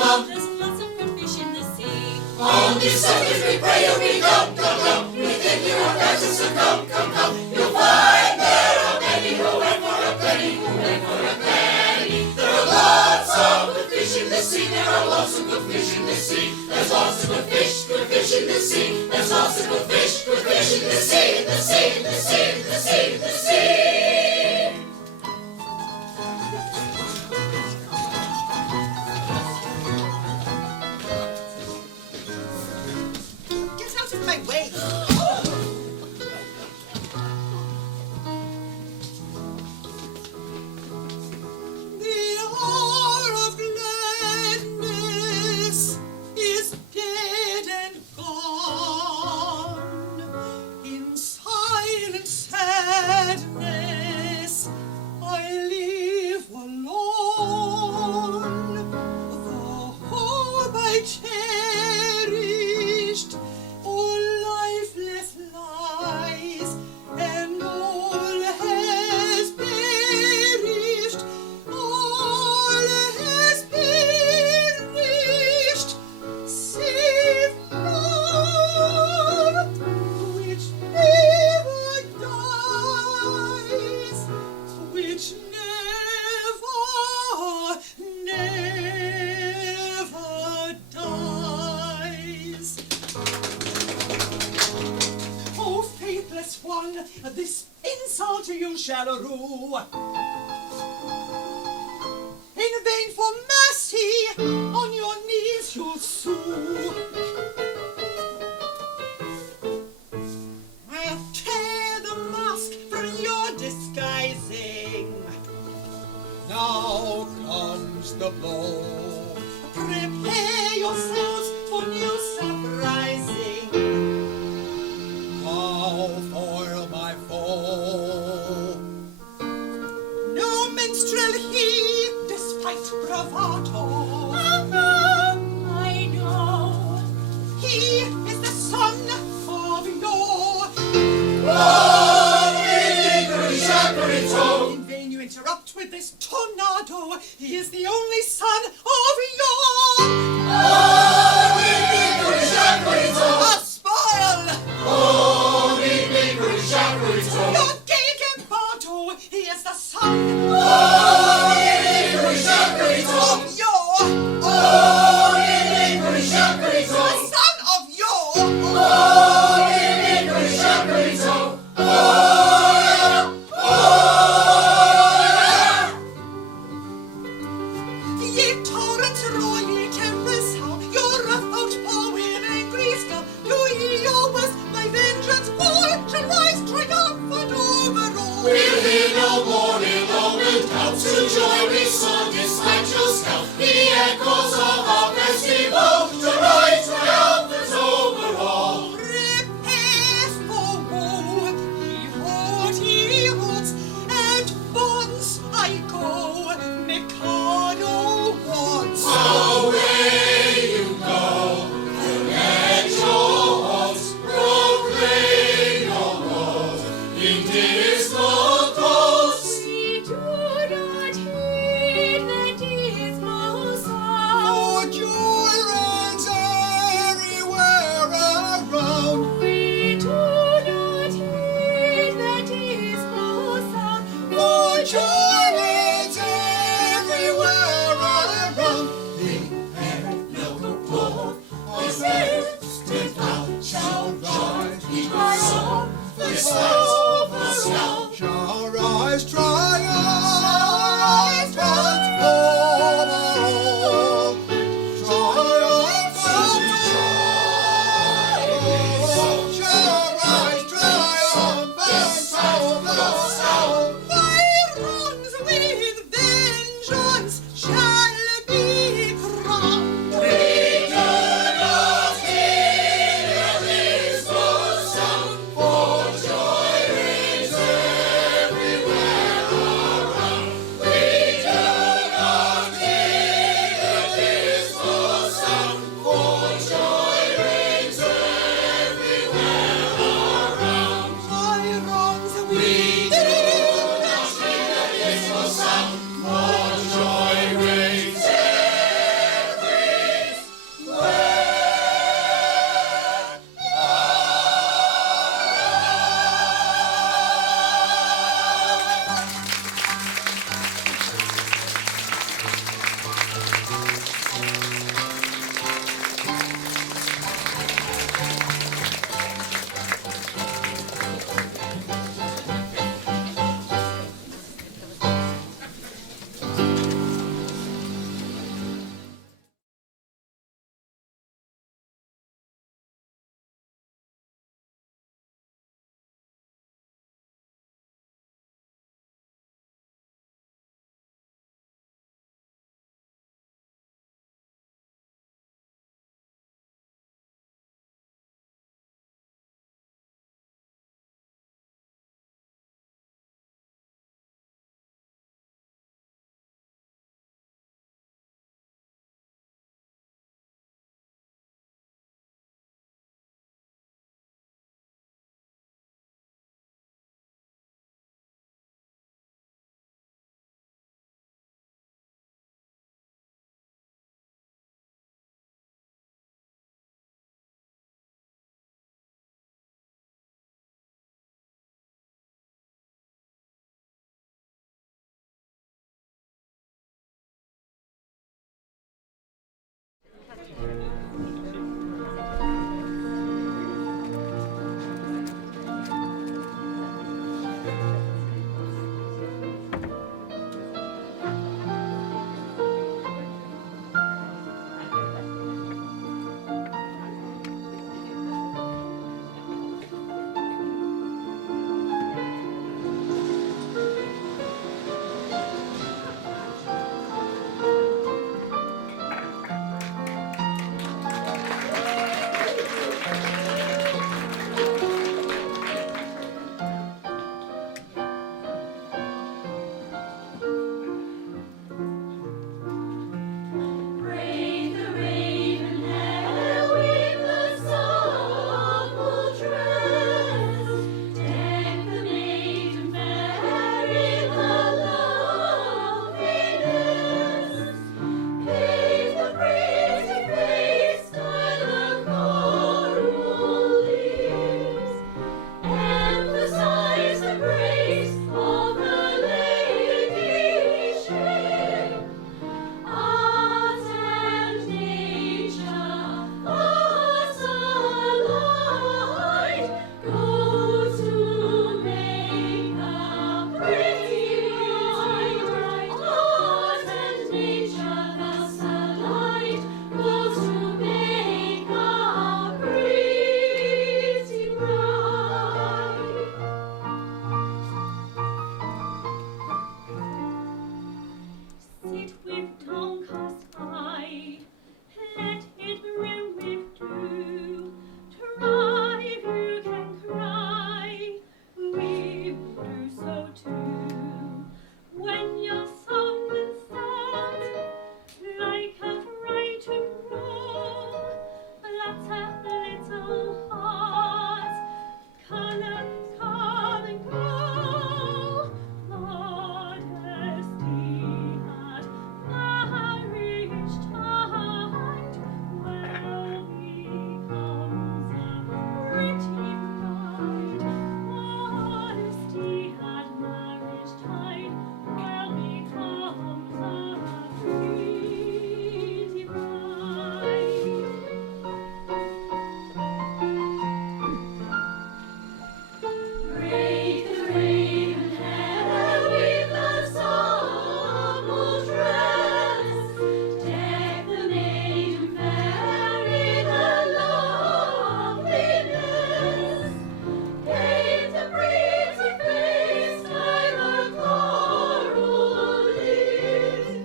come. There's lots of good fish in the sea. On these Sundays we pray you'll be come, come, come. We think you are precious, so come, come, come. You'll find there are many who wait for a penny, who wait for a penny. There are lots of good fish in the sea. There are lots of good fish in the sea. There's lots of good fish in the sea. There's lots of good fish in the sea, in the sea, in the sea, in the sea, in the sea. Get out of my way! The hour of gladness is dead and gone. In silent sadness I live alone. The hope I cherished all lifeless lies, and all has perished, all has perished, save love, which never dies, which never dies. Oh, faithless one, this insult you shall rue. In vain for mercy, on your knees you'll sue. I'll tear the mask from your disguising. Now comes the blow. Prepare yourselves for new surprising. I'll foil my foe. No minstrel he, despite bravado. I know. He is the son of your. In vain you interrupt with this tornado. He is the only son of your. A spoil! Your gay Gilberto, he is the son of your. The son of your. Ye torrents roar, ye tempests howl, your rough outpouring angry scum. Do ye your worst, my vengeance fall, shall rise triumphant over all. We'll hear no more moment helps to joy we soar despite your scout. The echoes of our festival to rise triumphant over all. Prepare for woe, ye haughty roads, and once I go, Mikado once. How Braid the raven hair with the supple tress. Deck the maiden fair in her loveliness. Paint the pretty face, style the coral lips. Emphasize the grace of the ladyship. Art and nature, thus allied, go to make a pretty bride. Art and nature, thus allied, go to make a pretty bride. Sit with downcast eye, let it brim with dew. Try if you can cry, we will do so too. When you're soft and sad, like a frightened roe, flutter little heart, color come and go. Modesty at marriage tide well becomes a pretty bride. Modesty at marriage tide well becomes a pretty bride. Braid the raven hair with the supple tress. Deck the maiden fair in her loveliness. Paint the pretty face, style the coral lips.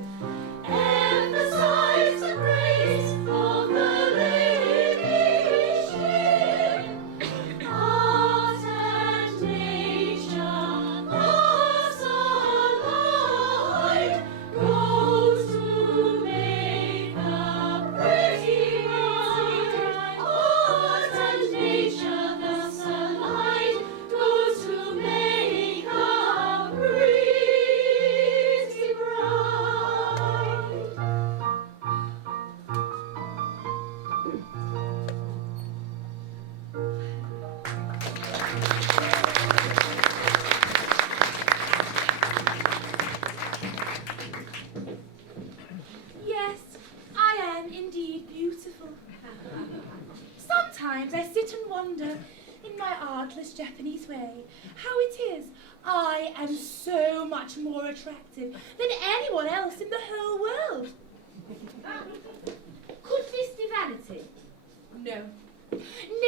Emphasize the grace of the ladyship. Art and nature, thus allied, go to make a pretty bride. Art and nature, thus allied, go to make a pretty bride. Yes, I am indeed beautiful. Sometimes I sit and wonder, in my artless Japanese way, how it is I am so much more attractive than anyone else in the whole world. Could this be vanity? No.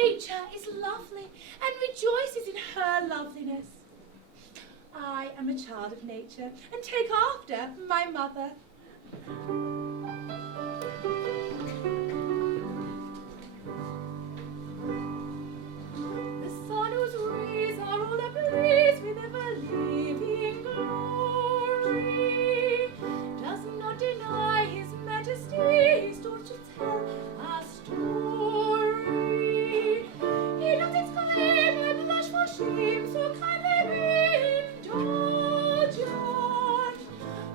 Nature is lovely and rejoices in her loveliness. I am a child of nature and take after my mother. The sun whose rays are all ablaze with ever-living glory does not deny his majesty, his door to tell a story. He does exclaim, I blush for shame, so kindly be indulgent,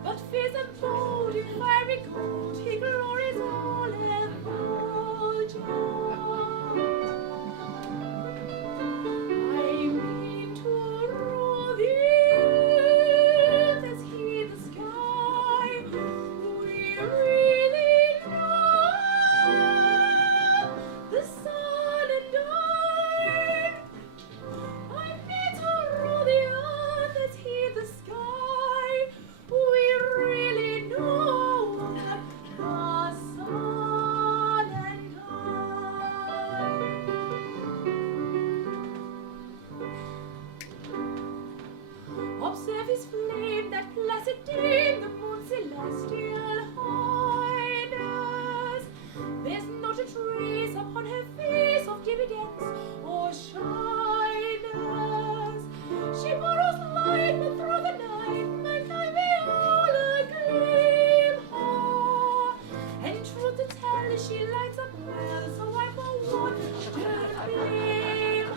but fears a bold in fiery gold. and she lights up well, so I for one just blame her.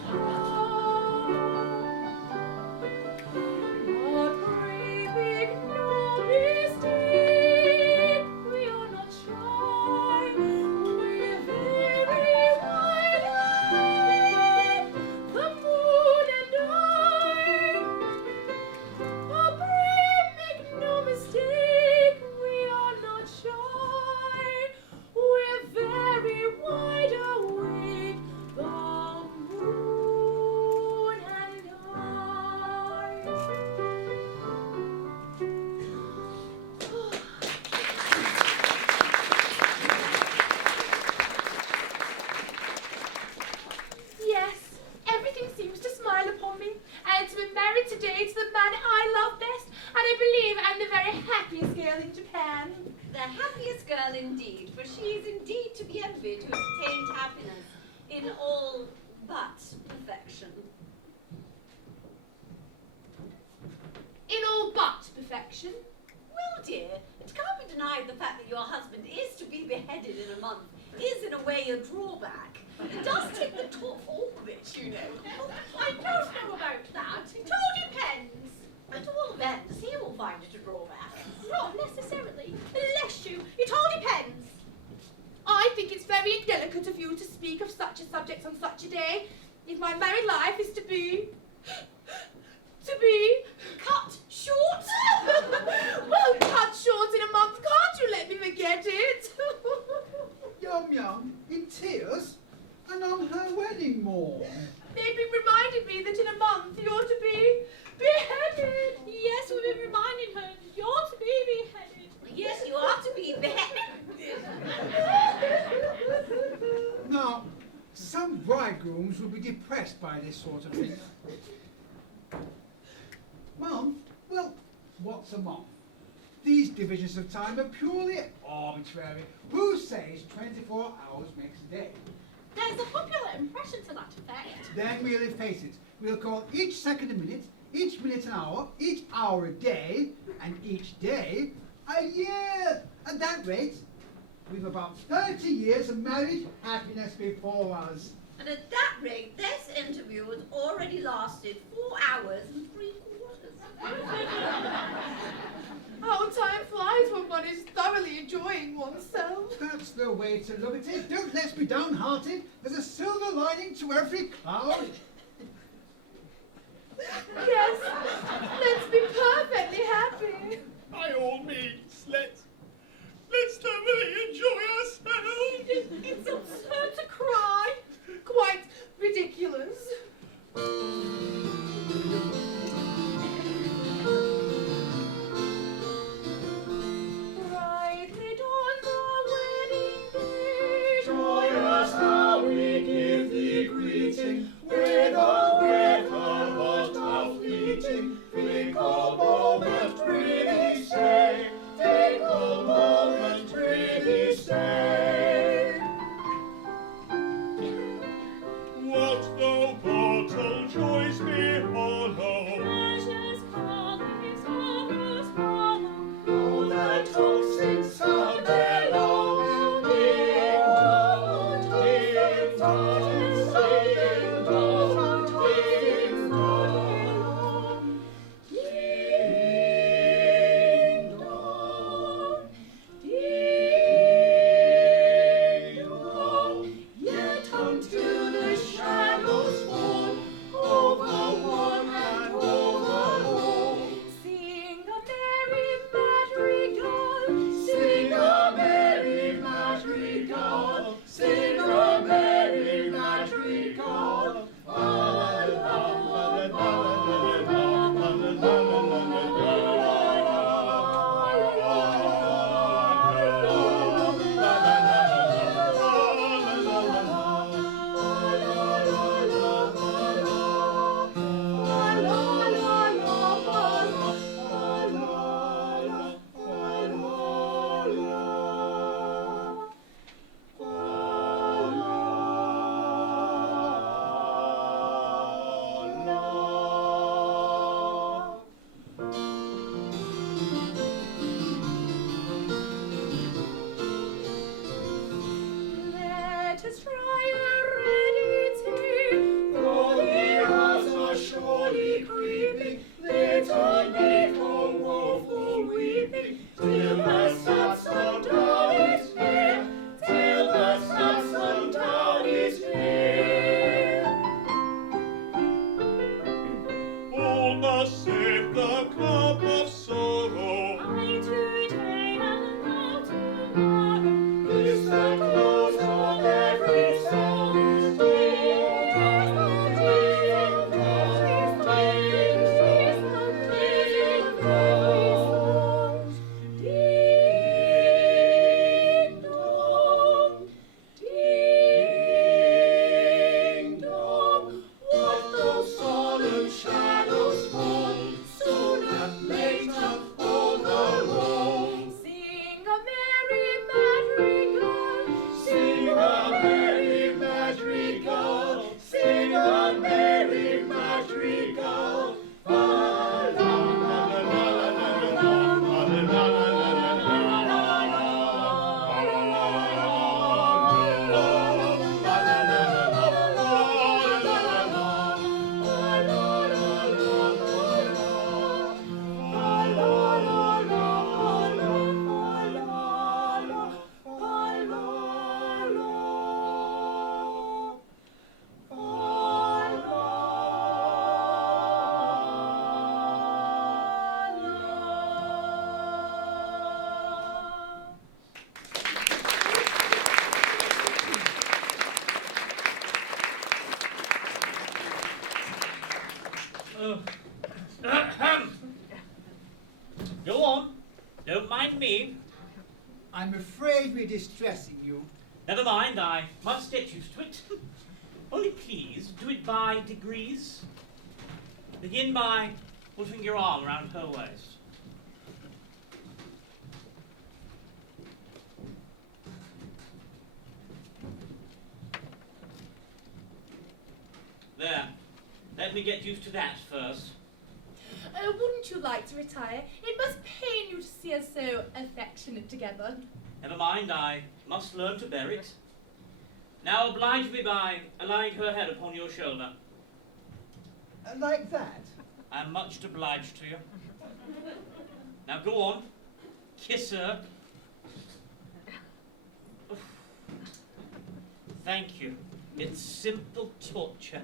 But pray make no mistake, we are not shy, we're very wide-eyed, the moon and I. Oh, pray make no mistake, we are not shy, we're very wide awake, the moon and I. Yes, everything seems to smile upon me, and to be married today to the man I love best, and I believe I'm the very happiest girl in Japan. The happiest girl indeed, for she is indeed to be envied who has attained happiness in all but perfection. In all but perfection. Well, dear, it can't be denied the fact that your husband is to be beheaded in a month is in a way a drawback. It does take the top off of it, you know. I don't know about that. It all depends. At all events, he will find it a drawback. Not necessarily. Bless you. It all depends. I think it's very indelicate of you to speak of such a subject on such a day. If my married life is to be cut short. Well, cut short in a month. Can't you let me forget it? Yum Yum, in tears, and on her wedding morn. They've been reminding me that in a month you're to be beheaded. Yes, we've been reminding her you're to be beheaded. Yes, you are to be beheaded. Now, some bridegrooms will be depressed by this sort of thing. Month? Well, what's a month? These divisions of time are purely arbitrary. Who says 24 hours makes a day? There's a popular impression to that effect. Then we'll face it. We'll call each second a minute, each minute an hour, each hour a day, and each day a year. At that rate, we've about 30 years of married happiness before us. And at that rate, this interview has already lasted 4 hours and 3 quarters. How time flies when one is thoroughly enjoying oneself. That's the way to look at it. Don't let's be downhearted. There's a silver lining to every cloud. Yes, let's be perfectly happy. By all means, let's thoroughly enjoy ourselves. It's absurd to cry. Quite ridiculous. Brightly dawn the wedding day. Joyous how we give thee greeting, with a heart of fleeting. Fickle moment, prithee say, fickle moment, prithee be distressing you. Never mind, I must get used to it. Only please, do it by degrees. Begin by putting your arm around her waist. There. Let me get used to that first. Wouldn't you like to retire? It must pain you to see us so affectionate together. Never mind, I must learn to bear it. Now oblige me by allowing her head upon your shoulder. Like that? I am much obliged to you. Now go on. Kiss her. Oof. Thank you. It's simple torture.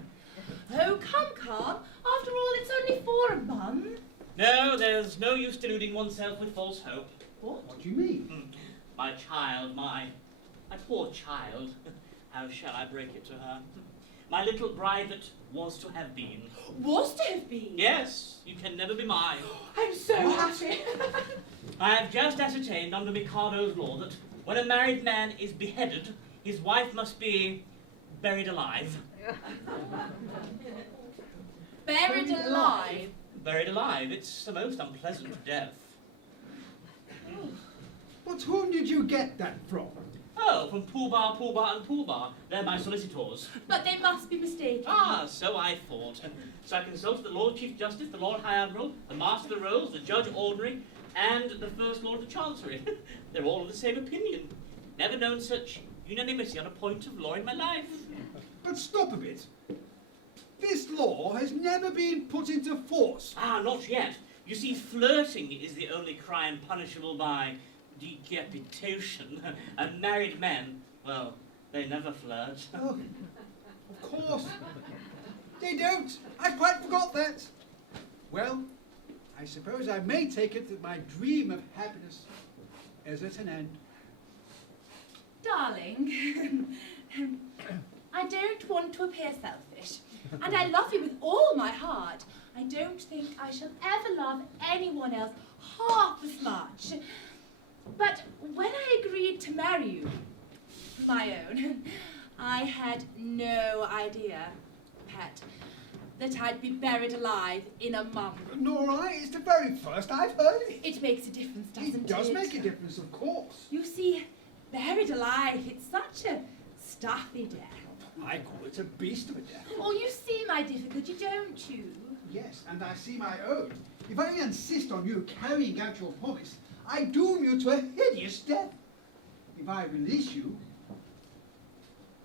Oh, come. After all, it's only for a month. No, there's no use deluding oneself with false hope. What do you mean? My child, my poor child. How shall I break it to her? My little bride that was to have been. Was to have been? Yes, you can never be mine. I'm so happy. I have just ascertained under Mikado's law that when a married man is beheaded, his wife must be buried alive. Buried alive? Buried alive. It's the most unpleasant death. But whom did you get that from? Oh, from Pooh Bah, and Pooh Bah. They're my solicitors. But they must be mistaken. Ah, so I thought. So I consulted the Lord Chief Justice, the Lord High Admiral, the Master of the Rolls, the Judge Ordinary, and the First Lord of the Chancery. They're all of the same opinion. Never known such unanimity on a point of law in my life. But stop a bit. This law has never been put into force. Ah, not yet. You see, flirting is the only crime punishable by decapitation. And married men, well, they never flirt. Oh, of course. They don't. I quite forgot that. Well, I suppose I may take it that my dream of happiness is at an end. Darling, I don't want to appear selfish, and I love you with all my heart. I don't think I shall ever love anyone else half as much. But when I agreed to marry you, my own, I had no idea, Pet, that I'd be buried alive in a month. Nor I. It's the very first I've heard of it. It makes a difference, doesn't it? It does make a difference, of course. You see, buried alive, it's such a stuffy death. I call it a beast of a death. Oh, you see my difficulty, don't you? Yes, and I see my own. If I insist on you carrying out your promise, I doom you to a hideous death. If I release you,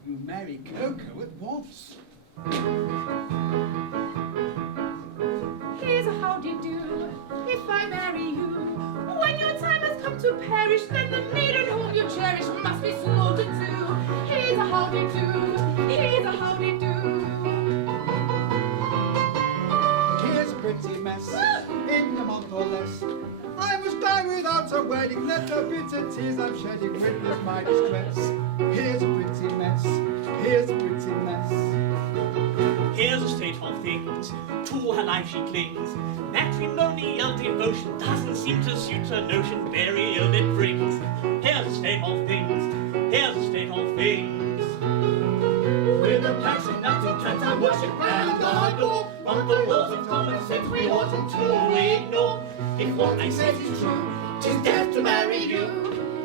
you marry Coco at once. Here's a howdy-do, if I marry you. When your time has come to perish, then the maiden whom you cherish must be slaughtered too. Here's a howdy-do, here's a howdy-do. Here's a pretty mess, in a month or less. I must die without a wedding, let the bitter tears I'm shedding witness my distress. Here's a pretty mess, here's a pretty mess. Here's a state of things, to her life she clings. Matrimonial devotion doesn't seem to suit her notion, burial it brings. Here's a state of things, here's a state of things. With a passion nothing turns our worship and adore. On the rules of common sense we oughtn't to ignore. If what I say is true, 'tis death to marry you.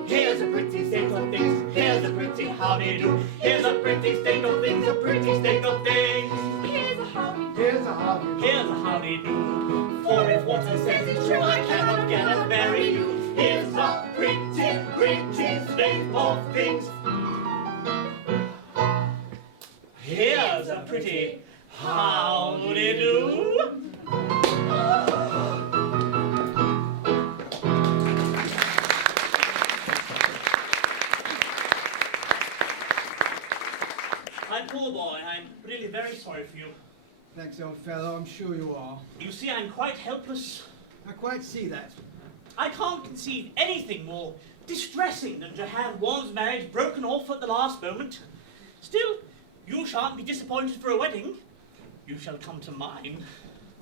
Here's a pretty state of things, here's a pretty howdy-do. Here's a pretty state of things, a pretty state of things. Here's a howdy-do, Here's a howdy-do. Here's a howdy-do. For if what I say is true, I cannot marry you. Here's a pretty, pretty state of things. Here's a pretty howdy-do. My poor boy, I'm really very sorry for you. Thanks, old fellow, I'm sure you are. You see, I'm quite helpless. I quite see that. I can't conceive anything more distressing than to have one's marriage broken off at the last moment. Still, you shan't be disappointed for a wedding. You shall come to mine.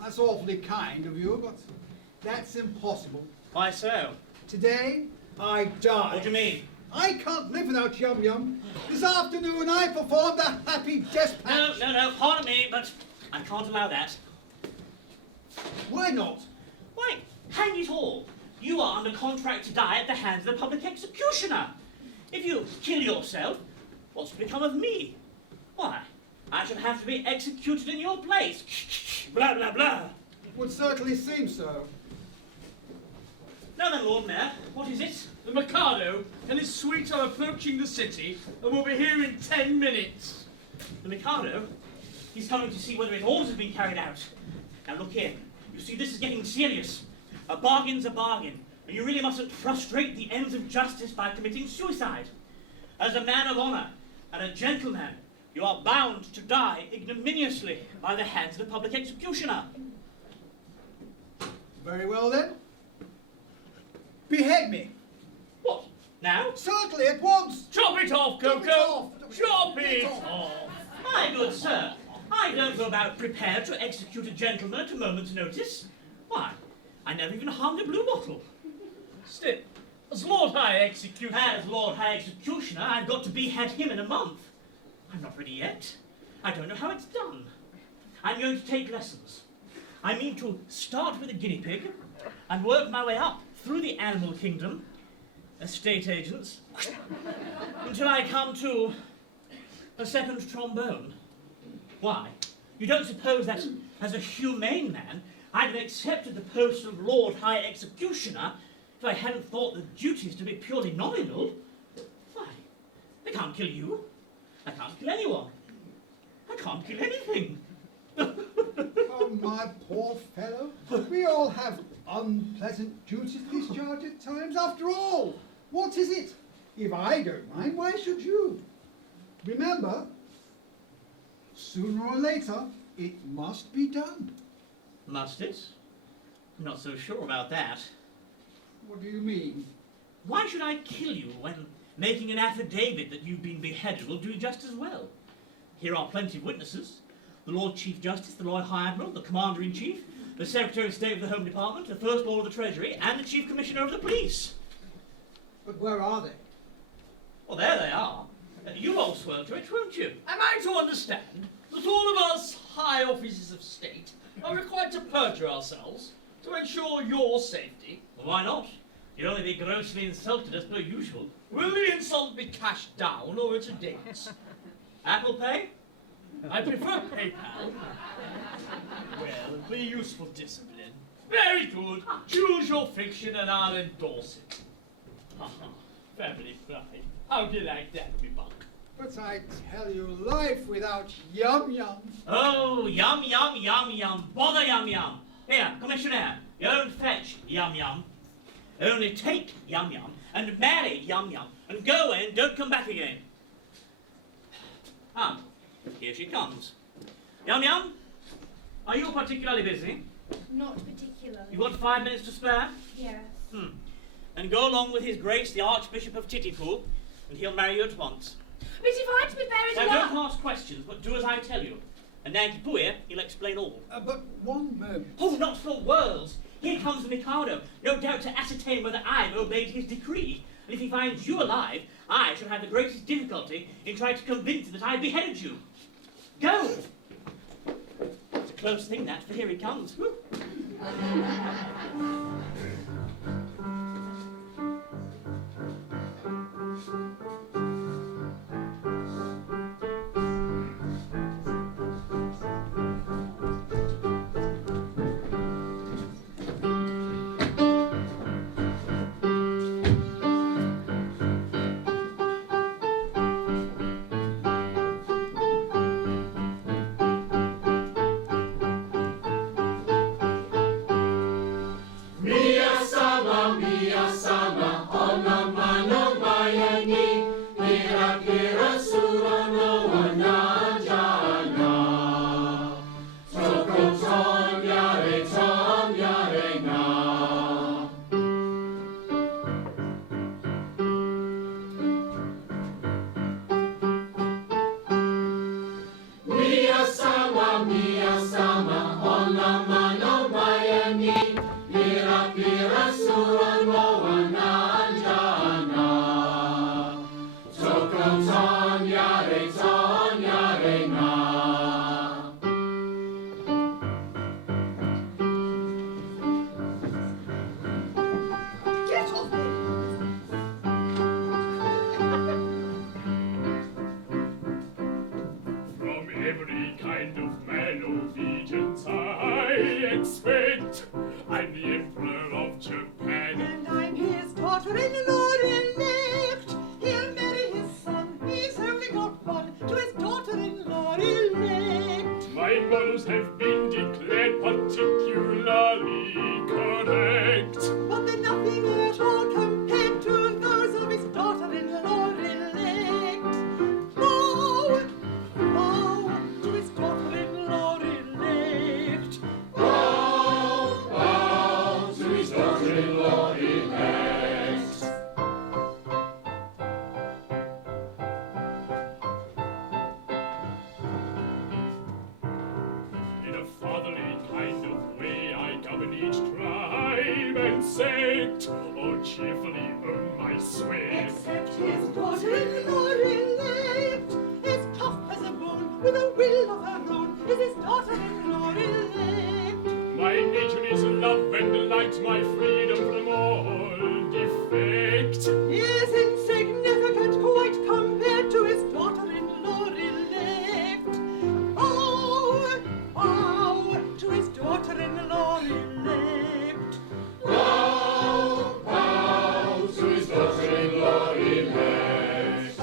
That's awfully kind of you, but that's impossible. Why so? Today, I die. What do you mean? I can't live without Yum Yum. This afternoon I performed a happy dispatch. No, pardon me, but I can't allow that. Why not? Why, hang it all. You are under contract to die at the hands of the public executioner. If you kill yourself, what's to become of me? Why, I shall have to be executed in your place. Blah, blah, blah. It would certainly seem so. Now then, Lord Mayor, what is it? The Mikado and his suite are approaching the city and will be here in 10 minutes. The Mikado? He's coming to see whether his orders have been carried out. Now look here, you see this is getting serious. A bargain's a bargain, and you really mustn't frustrate the ends of justice by committing suicide. As a man of honour and a gentleman, you are bound to die ignominiously by the hands of the public executioner. Very well then. Behead me. What? Now? Certainly, at once. Chop it off, Chop it Coco! off. Chop it off! My good sir, I don't go about prepared to execute a gentleman at a moment's notice. Why, I never even harmed a blue bottle. Still, as Lord High Executioner... As Lord High Executioner, I've got to behead him in a month. I'm not ready yet. I don't know how it's done. I'm going to take lessons. I mean to start with a guinea pig and work my way up through the animal kingdom, estate agents, until I come to a second trombone. Why? You don't suppose that, as a humane man, I'd have accepted the post of Lord High Executioner if I hadn't thought the duties to be purely nominal? Why, I can't kill you. I can't kill anyone. I can't kill anything. Oh, my poor fellow. We all have unpleasant duties to discharge at times. After all, what is it? If I don't mind, why should you? Remember, sooner or later, it must be done. Must it? I'm not so sure about that. What do you mean? Why should I kill you when making an affidavit that you've been beheaded will do just as well? Here are plenty of witnesses. The Lord Chief Justice, the Lord High Admiral, the Commander-in-Chief, the Secretary of State of the Home Department, the First Lord of the Treasury, and the Chief Commissioner of the Police. But where are they? Well, there they are. You'll all swear to it, won't you? Am I to understand that all of us high officers of state are required to perjure ourselves to ensure your safety? Well, why not? You'd only be grossly insulted as per usual. Will the insult be cash down or at a date? Apple Pay? I prefer PayPal. Well, it'll be useful discipline. Very good. Choose your fiction and I'll endorse it. Family pride. How do you like that, me buck? But I tell you, life without Yum Yum. Oh, yum, yum, yum, yum. Bother Yum Yum. Here, Commissioner, you don't fetch Yum Yum. Only take Yum Yum and marry Yum Yum and go away and don't come back again. Ah, here she comes. Yum Yum, are you particularly busy? Not particularly. You got 5 minutes to spare? Yes. And go along with His Grace the Archbishop of Titipu, and he'll marry you at once. But if I'm to be buried Now alive... don't ask questions, but do as I tell you. And Nanki here, he'll explain all. But one moment. Oh, not for worlds! Here comes the Mikado, no doubt to ascertain whether I've obeyed his decree. And if he finds you alive, I shall have the greatest difficulty in trying to convince him that I beheaded you. Go! It's a close thing, that, for here he comes. Whew. expect. I'm the Emperor of Japan. And I'm his daughter-in-law elect. He'll marry his son, he's only got one, to his daughter-in-law elect. My morals have been declared particularly correct. But they're nothing at all compared to those of his daughter-in-law elect. Bow, bow to his daughter-in-law elect. Bow to his daughter-in-law elect. In a fatherly kind of way, I govern each tribe and sect, all cheerfully own my sway. Except his daughter-in-law elect is tough as a bone, with a will of her own, is his daughter-in-law elect. My nature is love and delight, my freedom from all defect. He is insignificant quite compared to his daughter-in-law elect. Bow, bow to his daughter-in-law elect. Bow, bow to his daughter-in-law elect.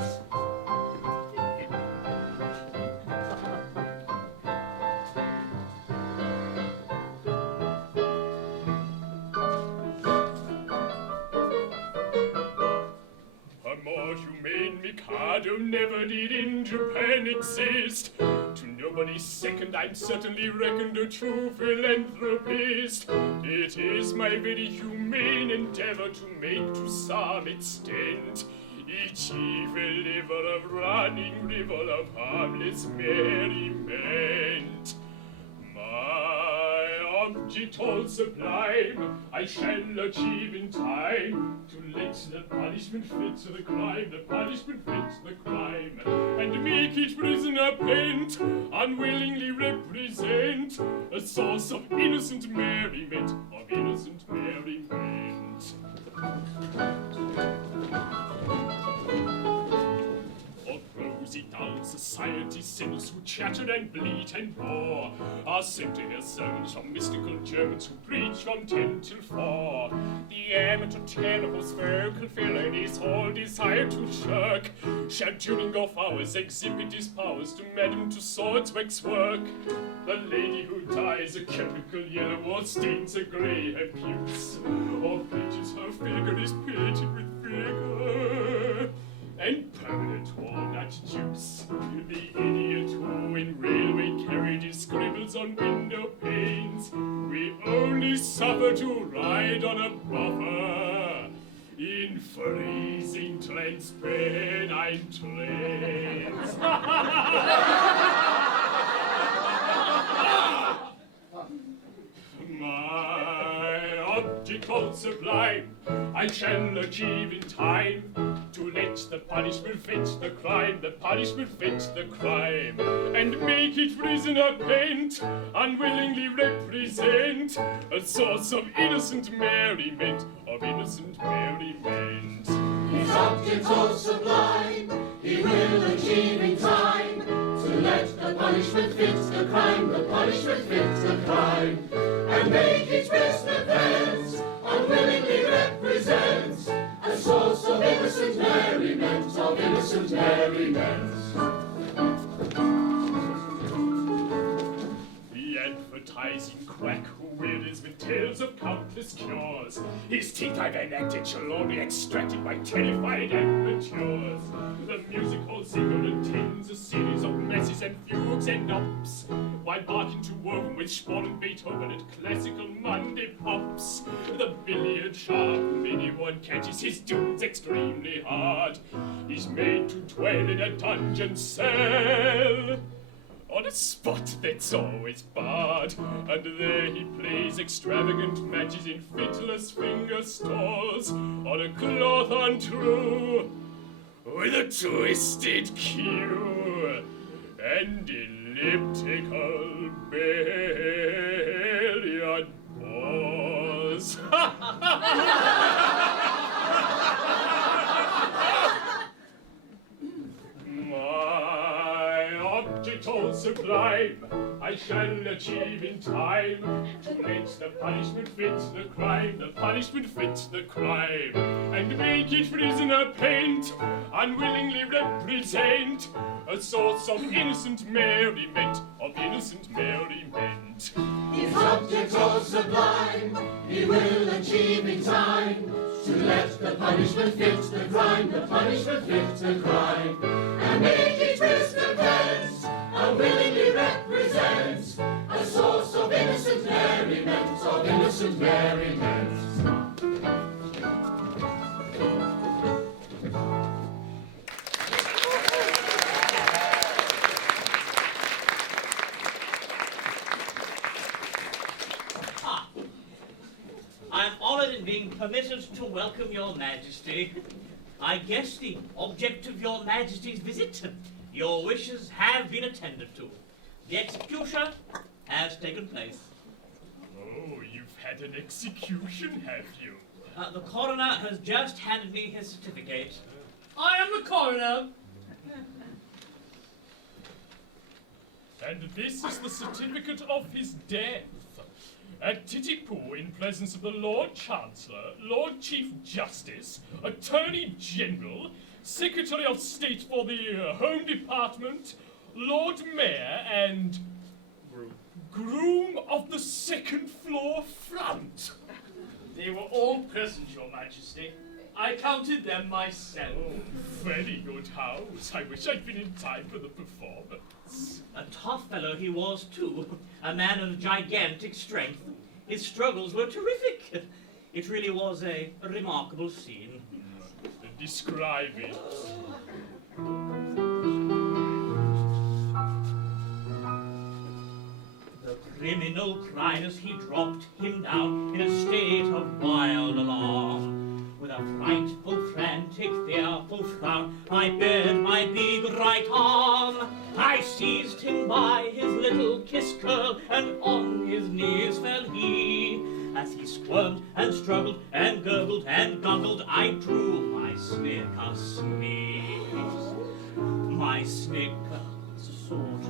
A more humane Mikado never did in Japan exist. To nobody's second, I'm certainly reckoned a true philanthropist. It is my very humane endeavor to make to some extent each evil liver of running river of harmless merriment. My object all sublime I shall achieve in time, to let the punishment fit to the crime, the punishment fit to the crime, and make each prisoner pent, unwillingly represent a source of innocent merriment, of innocent merriment. For prosy dull society sinners who chatter and bleat and bore are sent to hear sermons from mystical Germans who preach from 10 till 4. The amateur tenor whose vocal filling is all desire to shirk shall during off hours exhibit his powers to madam to swords waxwork. The lady who dyes a chemical yellow or stains a grey her pupes, or bleaches her figure is painted with vigour and permanent walnut juice. The idiot who in railway carriages scribbles on window panes, we only suffer to ride on a buffer in freezing transparent trains. My object all sublime I shall achieve in time, to let the punishment fit the crime, the punishment fit the crime, and make each prisoner pent, unwillingly represent a source of innocent merriment, of innocent merriment. His object all sublime he will achieve in time, to let the punishment fit the crime, the punishment fit the crime, and make each prisoner pent, unwillingly represent a source of innocent merriment, of innocent merriment. The advertising quack who wearies with tales of countless cures, his teeth I've enacted shall all be extracted by terrified amateurs. The music hall singer intends a series of messes and fugues and ups, while barking to woven with Spohr and Beethoven at classical Monday pops. The billiard sharp whom anyone catches his tunes extremely hard, he's made to dwell in a dungeon cell, on a spot that's always barred, and there he plays extravagant matches in fiddler's finger stalls, on a cloth untrue, with a twisted cue, and elliptical billiard balls. My subject all sublime, I shall achieve in time to let the punishment fit the crime, the punishment fit the crime, and make it prisoner paint, unwillingly represent a source of innocent merriment, of innocent merriment. His object all sublime, he will achieve in time, to let the punishment fit the crime, the punishment fit the crime, and make it prisoner paint, unwillingly represent a source of innocent merriment, of innocent merriment. I am honoured in being permitted to welcome your Majesty. I guess the object of your Majesty's visit, your wishes have been attended to. The execution has taken place. Oh, you've had an execution, have you? The coroner has just handed me his certificate. I am the coroner. And this is the certificate of his death. At Titipu, in presence of the Lord Chancellor, Lord Chief Justice, Attorney General, Secretary of State for the Home Department, Lord Mayor, and Groom of the second floor front. They were all present, Your Majesty. I counted them myself. Oh, very good house. I wish I'd been in time for the performance. A tough fellow he was, too. A man of gigantic strength. His struggles were terrific. It really was a remarkable scene. Describe it. The criminal cried as he dropped him down in a state of wild alarm. With a frightful, frantic, fearful frown, I bared my big right arm. I seized him by his little kiss curl, and on his knees fell he. As he squirmed and struggled and gurgled and goggled, I drew my snicker sneeze. My snicker sort of.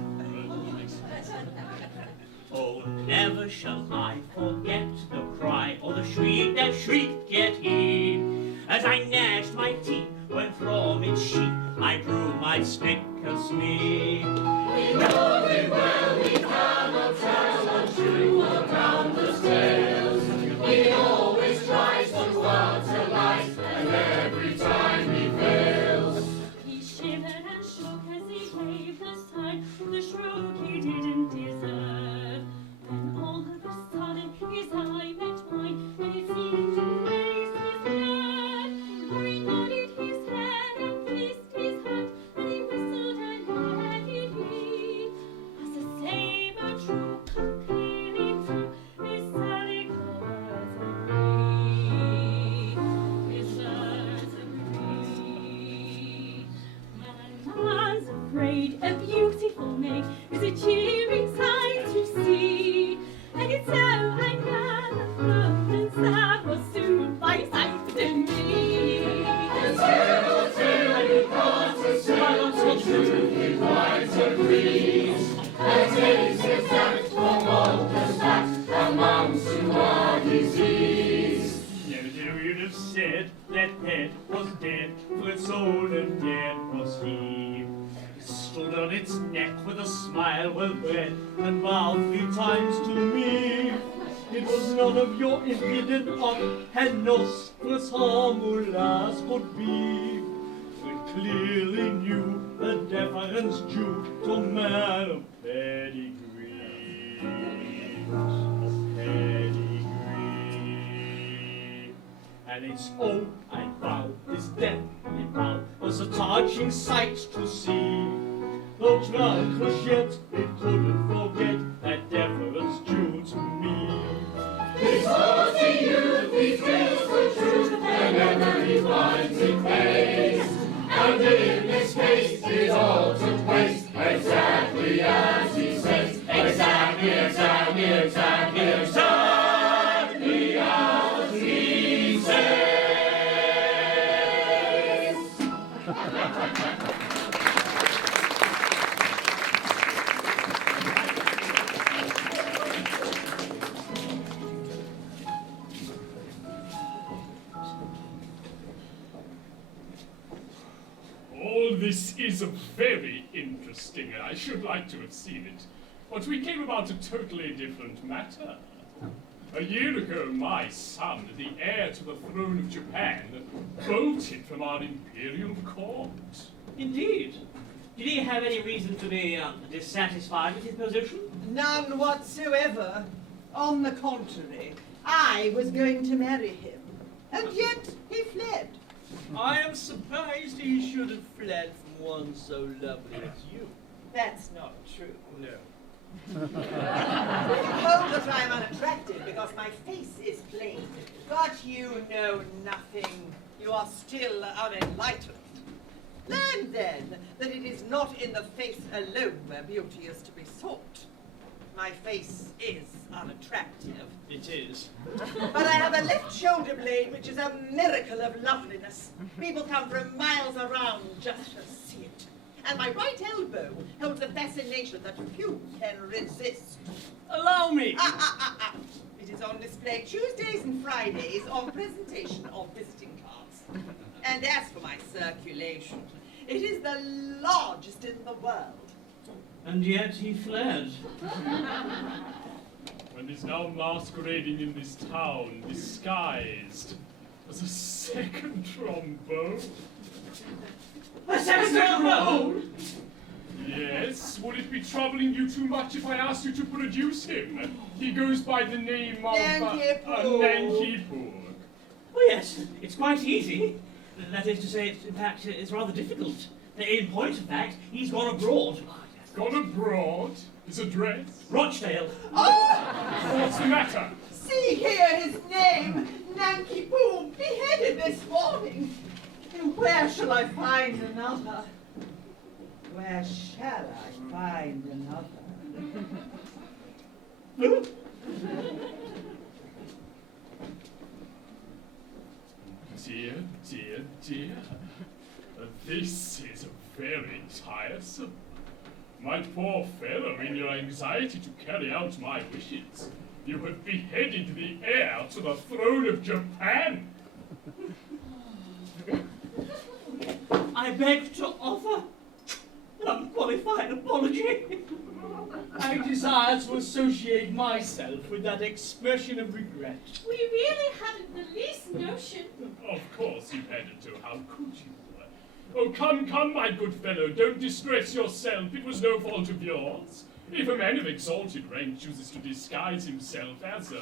Oh, never shall I forget the cry or the shriek that shrieked yet he, as I gnashed my teeth when from its sheath I drew my Snickers me. We know it well, we cannot tell untrue or groundless tales. He always tries to utter lies, and every time he fails. He shivered and shook as he gave the sign, the stroke he didn't deserve. Then all of a sudden his eye met mine, and it seemed to raise his nerve. For he nodded his head and kissed his hand, and he whistled and added he, as a saber drew clearly through his cynical words agree. His words agree. Man's afraid a beautiful maid is a cheering sight to see, and it's so and sad was soon by sight to me. The terrible tale and it caused a sound so true, he quite agrees. That is exact from all the fact amounts to our disease. Never would have said that head was dead, for its own and dead was he. It stood on its neck with a smile well bred, and bowed 3 times to me. It was none of your impudent henos, was formulas could be. We clearly knew the deference due to a man of pedigree. Of pedigree. And its own, I vow, this deathly bow was a touching sight to see. Though drunk was yet, it couldn't forget that deference due to me. His haughty youth, these tales were true, whenever he finds it pays. And in this case, it all took place exactly as he says. Exactly, exactly, exactly, exactly as he says. this is very interesting, and I should like to have seen it. But we came about a totally different matter. A year ago, my son, the heir to the throne of Japan, bolted from our imperial court. Indeed. Did he have any reason to be dissatisfied with his position? None whatsoever. On the contrary, I was going to marry him, and yet he fled. I am surprised he should have fled from one so lovely as you. That's not true. No. Hold that I am unattractive because my face is plain. But you know nothing. You are still unenlightened. Learn then that it is not in the face alone where beauty is to be sought. My face is unattractive. It is. But I have a left shoulder blade which is a miracle of loveliness. People come from miles around just to see it. And my right elbow holds a fascination that few can resist. Allow me. It is on display Tuesdays and Fridays on presentation of visiting cards. And as for my circulation, it is the largest in the world. And yet he fled. And is now masquerading in this town, disguised as a second trombone. A second trombone? Yes, would it be troubling you too much if I asked you to produce him? He goes by the name of Nankipoor. Oh yes, it's quite easy. That is to say, in fact, it's rather difficult. In point of fact, he's gone abroad. Gone abroad? His address? Rochdale. Oh! What's the matter? See here his name, Nankipoor, beheaded this morning. Where shall I find another? Where shall I find another? Dear, dear, dear. This is very tiresome. My poor fellow, in your anxiety to carry out my wishes, you have beheaded the heir to the throne of Japan. I beg to offer an unqualified apology. I desire to associate myself with that expression of regret. We really hadn't the least notion. Of course you hadn't to. How could you? Oh, come, come, my good fellow, don't distress yourself. It was no fault of yours. If a man of exalted rank chooses to disguise himself as a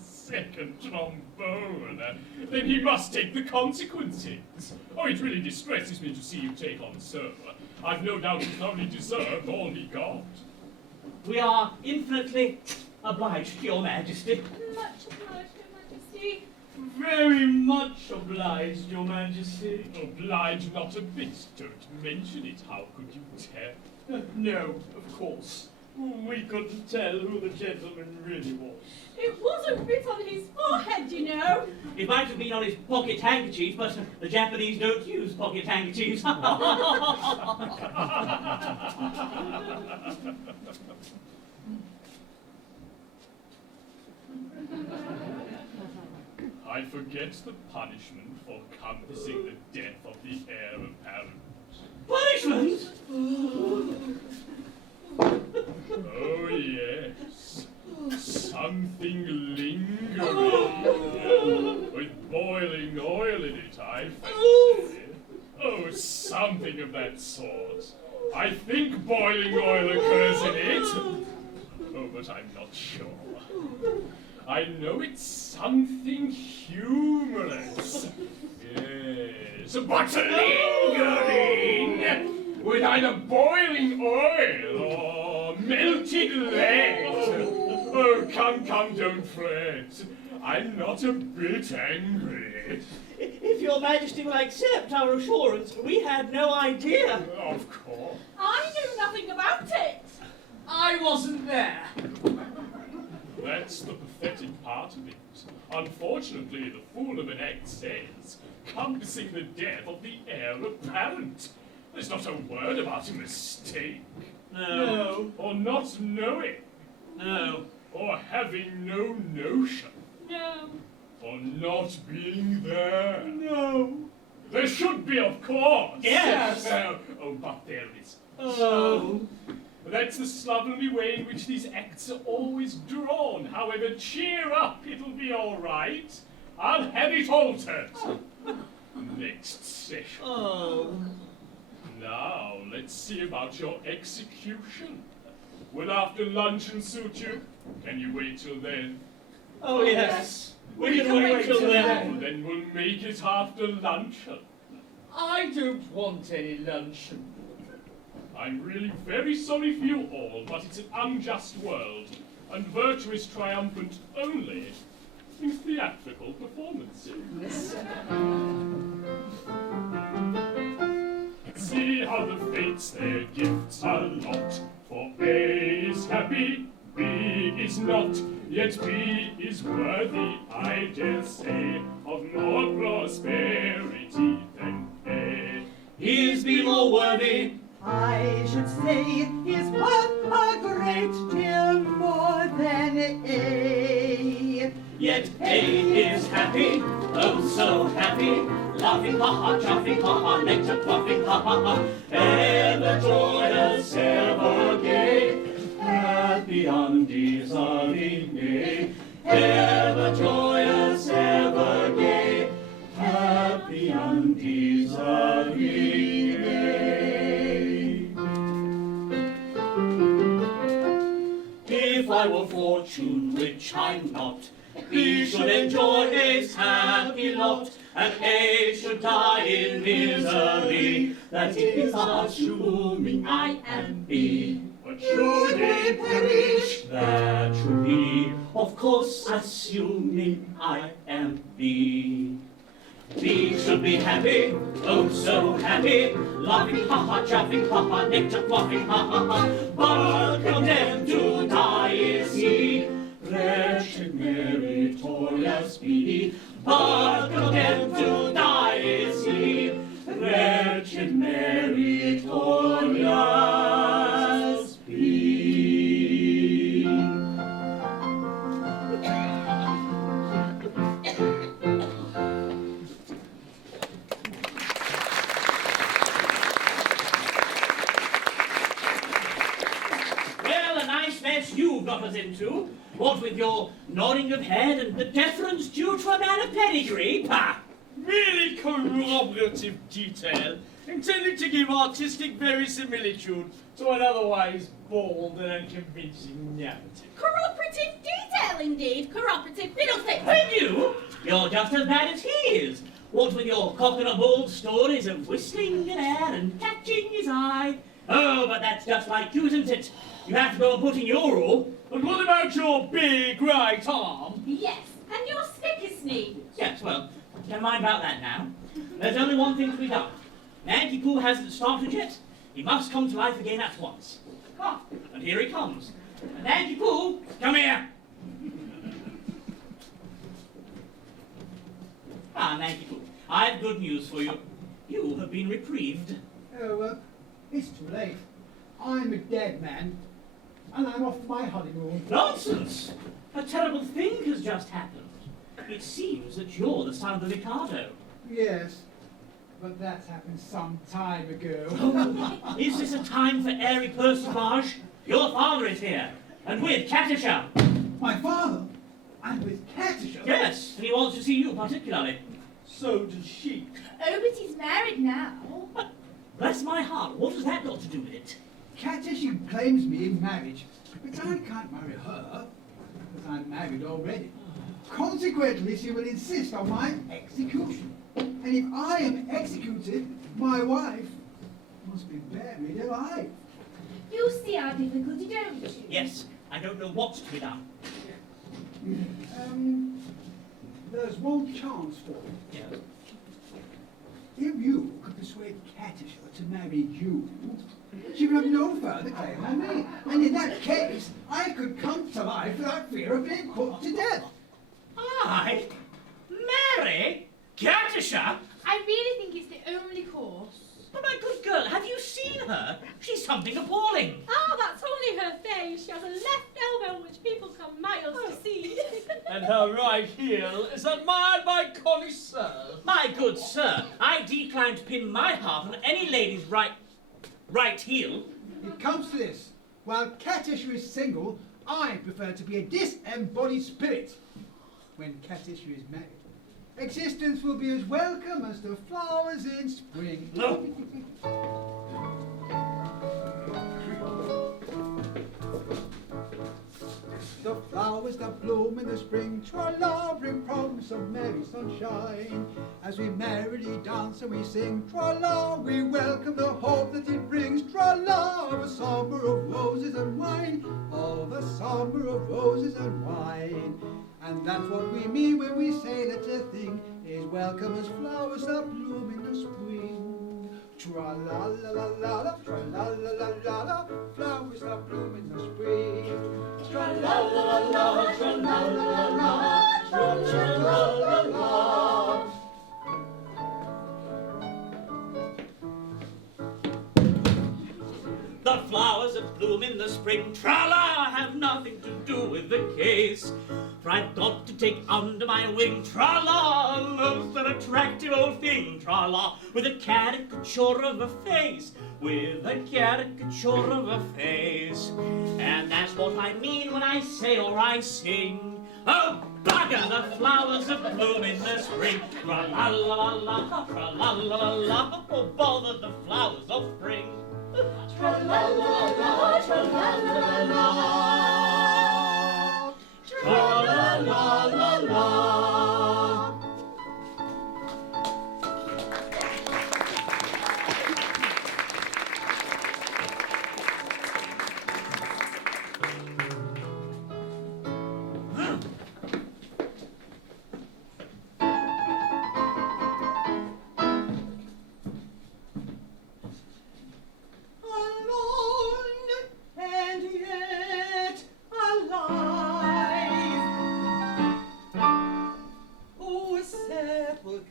second trombone, then he must take the consequences. Oh, it really distresses me to see you take on so. I've no doubt he thoroughly deserved all he got. We are infinitely obliged to your majesty. Much obliged, Your Majesty. Very much obliged, Your Majesty. Obliged not a bit. Don't mention it. How could you tell? No, of course. We couldn't tell who the gentleman really was. It wasn't writ on his forehead, you know. It might have been on his pocket handkerchief, but the Japanese don't use pocket handkerchiefs. I forget the punishment for compassing the death of the heir apparent. Punishment? Oh, yes. Something lingering. With boiling oil in it, I fancy. Oh, something of that sort. I think boiling oil occurs in it. Oh, but I'm not sure. I know it's something humorous. Yes, but lingering! With either boiling oil or melted lead. Oh, come, come, don't fret. I'm not a bit angry. If your majesty will accept our assurance, we had no idea. Of course. I knew nothing about it. I wasn't there. That's the pathetic part of it. Unfortunately, the fool of an act says, compassing the death of the heir apparent. There's not a word about a mistake. No. Or not knowing. No. Or having no notion. No. Or not being there. No. There should be, of course. Yes. Oh, but there is. Oh. That's the slovenly way in which these acts are always drawn. However, cheer up, it'll be all right. I'll have it altered. Next session. Oh. Now, let's see about your execution. Will after luncheon suit you? Can you wait till then? Oh, yes. We can wait till then. Oh, then we'll make it after luncheon. I don't want any luncheon. I'm really very sorry for you all, but it's an unjust world, and virtue is triumphant only in theatrical performances. See how the fates their gifts allot, for A is happy, B is not, yet B is worthy, I dare say, of more prosperity than A. Is B more worthy? I should say is worth a great deal more than A. Yet A is happy, oh so happy, laughing ha ha, chaffing ha ha, nectar quaffing ha ha ha, ever joyous, ever gay, happy undeserving A, ever joyous, ever gay, happy undeserving A. If I were fortune, which I'm not, B should enjoy A's happy lot, and A should die in misery. That is assuming I am B. But should A perish? That should be, of course, assuming I am B. B should be happy, oh so happy, laughing ha ha, chaffing ha ha, nectar quaffing ha ha ha, but condemned to die is he. Wretched meritorious be, but condemned to die is he. Wretched meritorious be. Well, a nice mess you've got us into. What with your nodding of head and the deference due to a man of pedigree, pah! Really corroborative detail, intended to give artistic verisimilitude to an otherwise bald and unconvincing narrative. Corroborative detail, indeed. Corroborative fiddlesticks. With you, you're just as bad as he is. What with your coconut ball stories of whistling in air and catching his eye. Oh, but that's just like you, isn't it? You have to go and put in your all. And what about your big right arm? Yes, and your snickersnee. Yes, well, never mind about that now. There's only one thing to be done. Nanky Poo hasn't started yet. He must come to life again at once. Ah, and here he comes. Nanky Poo, come here. Ah, Nanky Poo, I've good news for you. You have been reprieved. Oh, it's too late. I'm a dead man, and I'm off my honeymoon. Nonsense! A terrible thing has just happened. It seems that you're the son of the Mikado. Yes, but that's happened some time ago. Oh, is this a time for airy persiflage? Your father is here, and with Katisha. My father? And with Katisha? Yes, and he wants to see you particularly. So does she. Oh, but he's married now. But, bless my heart, what has that got to do with it? Katisha claims me in marriage, but I can't marry her, because I'm married already. Consequently, she will insist on my execution. And if I am executed, my wife must be buried alive. You see our difficulty, don't you? Yes, I don't know what's to be done. There's one chance for it. Yes. If you could persuade Katisha to marry you, she would have no further claim on me. And in that case, I could come to life without fear of being put to death. I? Marry? Katisha? I really think it's the only course. But my good girl, have you seen her? She's something appalling. Ah, that's only her face. She has a left elbow which people come miles to see. and her right heel is admired by connoisseurs. My good sir, I decline to pin my heart on any lady's right heel. It comes to this. While cat issue is single, I prefer to be a disembodied spirit. When cat issue is married, existence will be as welcome as the flowers in spring. No. The flowers that bloom in the spring, tra-la, bring promise of merry sunshine. As we merrily dance and we sing, tra-la, we welcome the hope that it brings, tra-la, of a summer of roses and wine, of a summer of roses and wine. And that's what we mean when we say that a thing is welcome as flowers that bloom in the spring. Tra-la-la-la-la-la, tra-la-la-la-la-la, flowers that bloom in the spring. Tra-la-la-la-la, tra-la-la-la-la, tra-la-la-la-la. The flowers that bloom in the spring, tra-la, have nothing to do with the case. For I've got to take under my wing, tra-la, a most attractive old thing, tra-la, with a caricature of a face, with a caricature of a face. And that's what I mean when I say or I sing. Oh, bugger, the flowers that bloom in the spring, tra-la-la-la-la, tra-la-la-la-la, oh, bother the flowers of spring. Tra-la-la-la, tra-la-la-la-la. Tra-la-la-la-la. Alone and yet alive. Oh, sepulchre,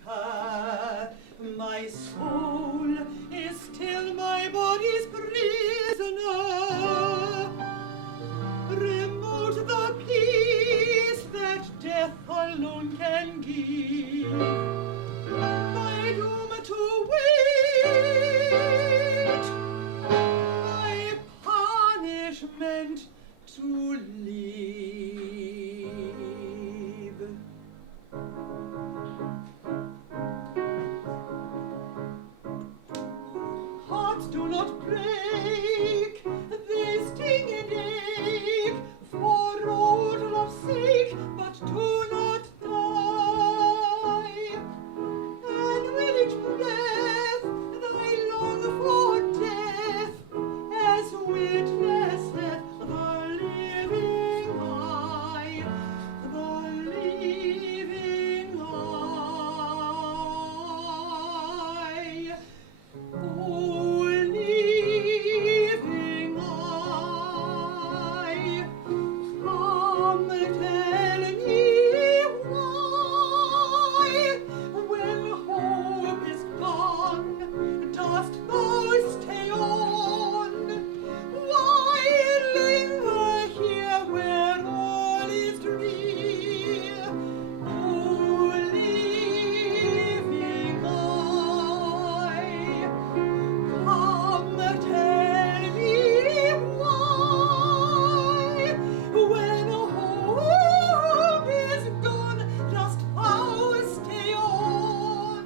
my soul is still my body's prisoner. Remote the peace that death alone can give. My doom to wait, my punishment to live. Hearts do not break, they sting and ache, for old love's sake, but do not die. And with each breath thy long for death, as witnesseth the living eye, the living eye. Oh, living eye, come tell me why, when hope is gone, dost thou stay on? Why linger here where all is drear? Oh, living eye, come tell me why, when hope is gone, dost thou stay on?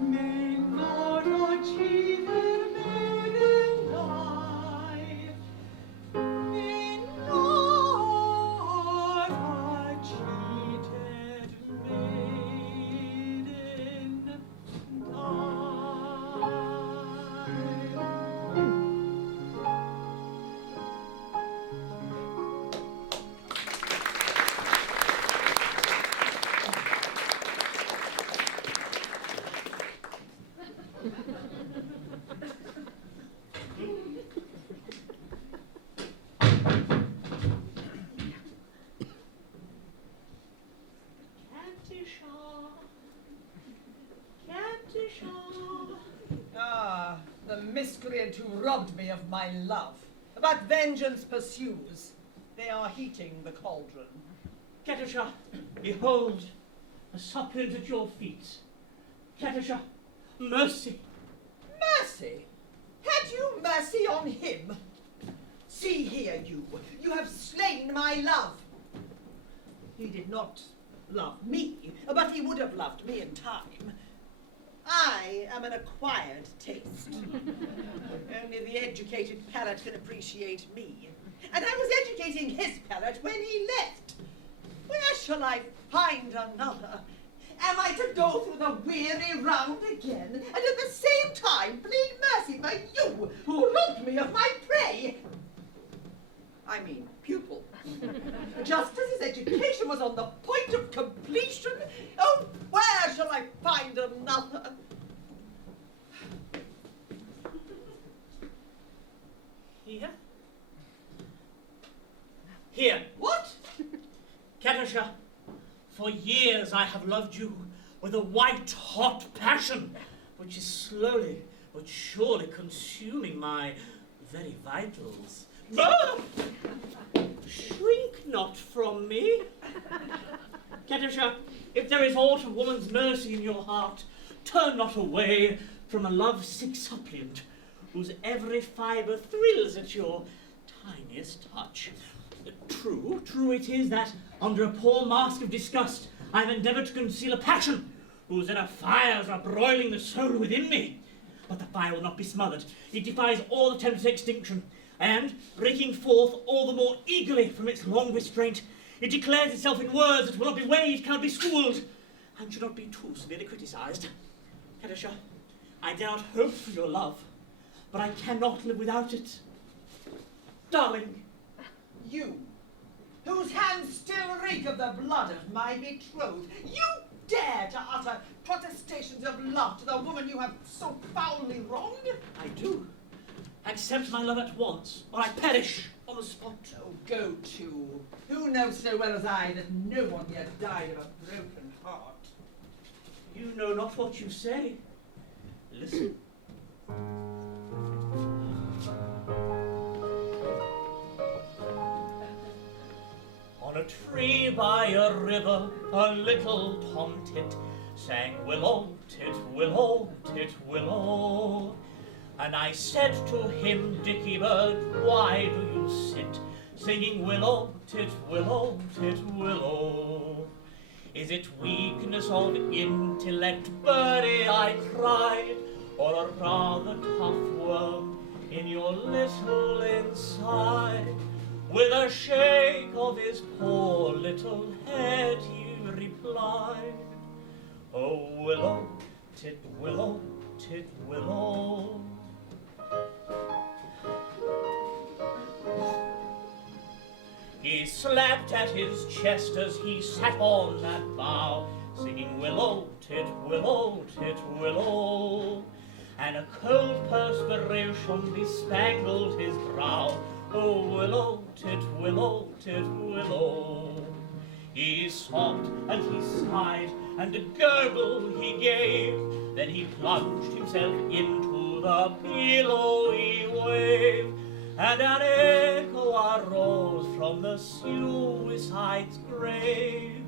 May not a cheated maiden die, may not a cheated maiden Ah, the miscreant who robbed me of my love. But vengeance pursues. They are heating the cauldron. Katusha, behold, a suppliant at your feet. Katusha, mercy. Mercy? Had you mercy on him? See here, you have slain my love. He did not love me, but he would have loved me in time. I am an acquired taste. Only the educated palate can appreciate me. And I was educating his palate when he left. Where shall I find another? Am I to go through the weary round again, and at the same time plead mercy for you, who robbed me of my prey? I mean, pupil. Just as his education was on the point of completion, oh, where shall I find another? Here? Here. What? Katusha, for years I have loved you with a white-hot passion, which is slowly but surely consuming my very vitals. Ah! Shrink not from me. Katusha, if there is aught of woman's mercy in your heart, turn not away from a love-sick suppliant whose every fibre thrills at your tiniest touch. True it is that, under a poor mask of disgust, I have endeavoured to conceal a passion whose inner fires are broiling the soul within me. But the fire will not be smothered. It defies all attempts at extinction, and, breaking forth all the more eagerly from its long restraint, it declares itself in words that will not be weighed, cannot be schooled, and should not be too severely criticised. Katusha, I dare not hope for your love, but I cannot live without it. Darling, You, whose hands still reek of the blood of my betrothed, you dare to utter protestations of love to the woman you have so foully wronged? I do. Accept my love at once, or I perish on the spot. Oh, go to. Who knows so well as I that no one yet died of a broken heart? You know not what you say. Listen. On a tree by a river, a little tomtit sang willow, tit, willow, tit, willow. And I said to him, Dicky bird, why do you sit singing willow, tit, willow, tit, willow? Is it weakness of intellect, birdie, I cried, or a rather tough worm in your little inside? With a shake of his poor little head he replied, oh, willow, tit, willow, tit, willow. He slapped at his chest as he sat on that bough, singing willow, tit, willow, tit, willow. And a cold perspiration bespangled his brow, oh, willow, tit, willow, tit, willow. He sobbed and he sighed and a gurgle he gave, then he plunged himself into the billowy wave, and an echo arose from the suicide's grave.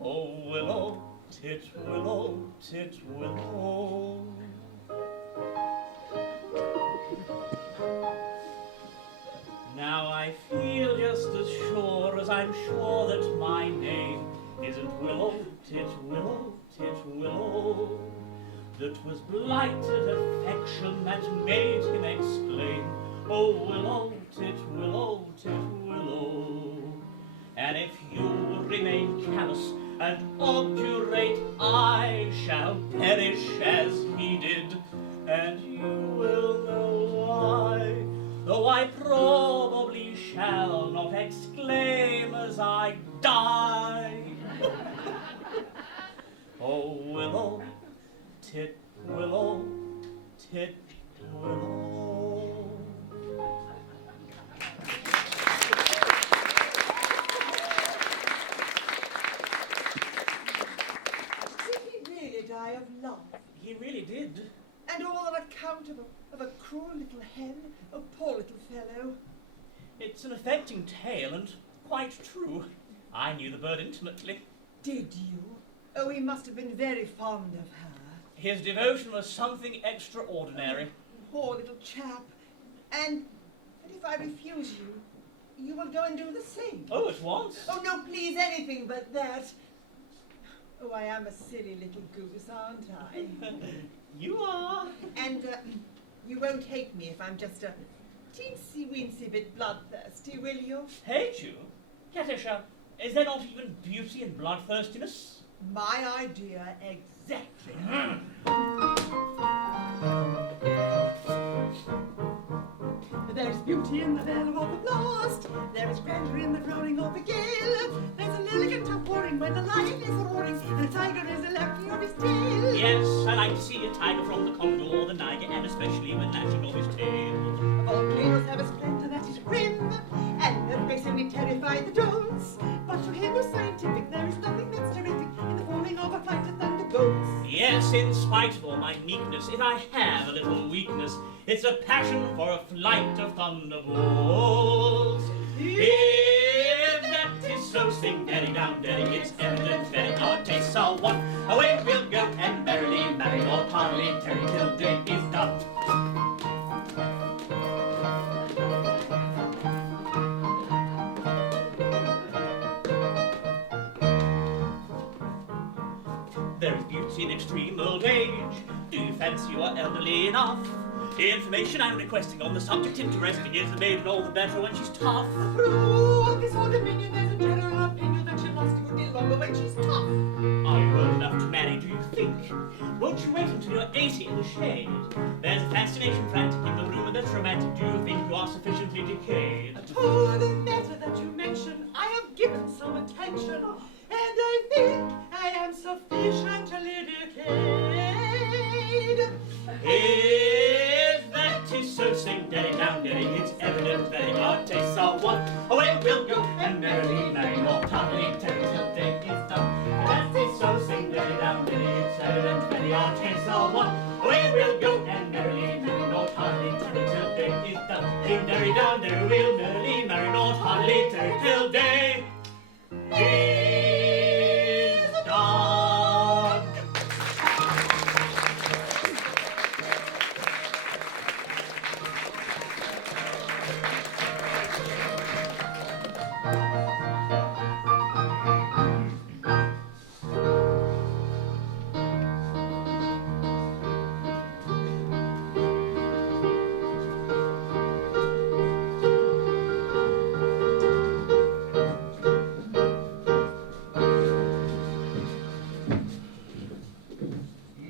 Oh, willow, tit, willow, tit, willow. Now I feel just as sure as I'm sure that my name isn't willow, tit, willow, tit, willow. That was blighted affection that made him exclaim, oh, willow, tit, willow, tit, willow. And if you remain callous and obdurate, I shall perish as he did, and you will know why. Though I probably shall not exclaim as I die. Oh, willow, tit, willow, tit, willow. Did he really die of love? He really did. And all on account of a cruel little hen? A poor little fellow. It's an affecting tale and quite true. I knew the bird intimately. Did you? Oh, he must have been very fond of her. His devotion was something extraordinary. Poor little chap. And if I refuse you, you will go and do the same. Oh, at once? Oh, no, please, anything but that. Oh, I am a silly little goose, aren't I? You are. And you won't hate me if I'm just a teensy-weensy bit bloodthirsty, will you? Hate you? Katisha, is there not even beauty in bloodthirstiness? My idea, exactly. There is beauty in the valor of the blast. There is grandeur in the crowning of the gale. There's an elegant outpouring when the lion is roaring and a tiger is lacking of his tail. Yes, I like to see a tiger from the Congo or the Niger, and especially when lashing of his tail. Volcanoes have a splendor that is grim, and earthquakes only terrify the drones. But to him who's scientific, there is nothing that's terrific in the forming of a flight of thunder goats. Yes, in spite of all my meekness, if I have a little weakness, it's a passion for a flight of thunderbolts. If that is so, sing daddy down daddy, it's evident that our tastes are one. Away we'll go and merrily marry Lord Parliamentary till day is done. There is beauty in extreme old age. Do you fancy you are elderly enough? The information I'm requesting on the subject interesting is the maiden all the better when she's tough. Through this whole dominion, there's a general opinion that she'll last a good deal longer when she's tough. Are you old enough to marry, do you think? Won't you wait until you're 80 in the shade? There's a fascination frantic in the room that's romantic. Do you think you are sufficiently decayed? To the matter that you mention, I have given some attention, and I think I am sufficiently decayed. If that is so, sing daddy down daddy, it's evident that our tastes are one. Away we'll go and merrily marry more parliamentary till day is done. If that is so, sing daddy down daddy, it's evident that our tastes are one. Away we'll go and merrily marry more parliamentary till day is done. Ding daddy down daddy, we'll merrily marry more parliamentary till day is done.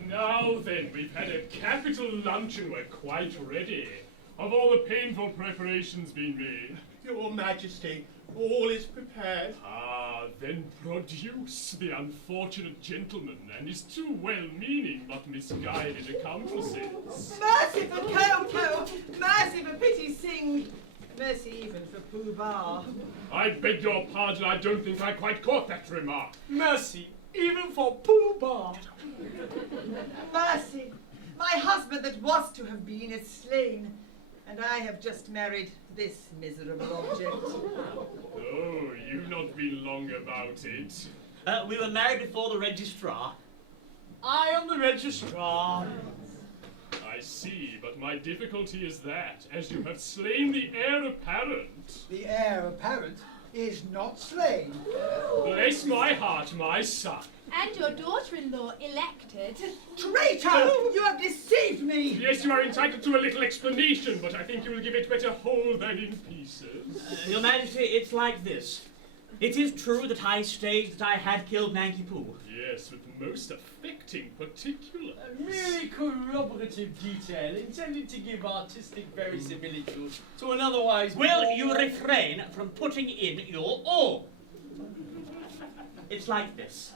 Now then, we've had a capital lunch and we're quite ready. Have all the painful preparations been made? Your Majesty, all is prepared. Ah, then produce the unfortunate gentleman and his two well-meaning but misguided accomplices. Mercy for Coco! Mercy for Pity Sing! Mercy even for Pooh Bah. I beg your pardon, I don't think I quite caught that remark. Mercy, even for Pooh Bah. Mercy! My husband that was to have been is slain, and I have just married this miserable object. Oh, you've not been long about it. We were married before the registrar. I am the registrar. I see, but my difficulty is that, as you have slain the heir apparent. The heir apparent is not slain. Bless my heart, my son. And your daughter-in-law elected. Traitor! You have deceived me! Yes, you are entitled to a little explanation, but I think you will give it better whole than in pieces. Your Majesty, it's like this. It is true that I staged that I had killed Nanky Poo. Yes, with most affecting particulars. A merely corroborative detail intended to give artistic verisimilitude to an otherwise... Will you refrain from putting in your oar? It's like this.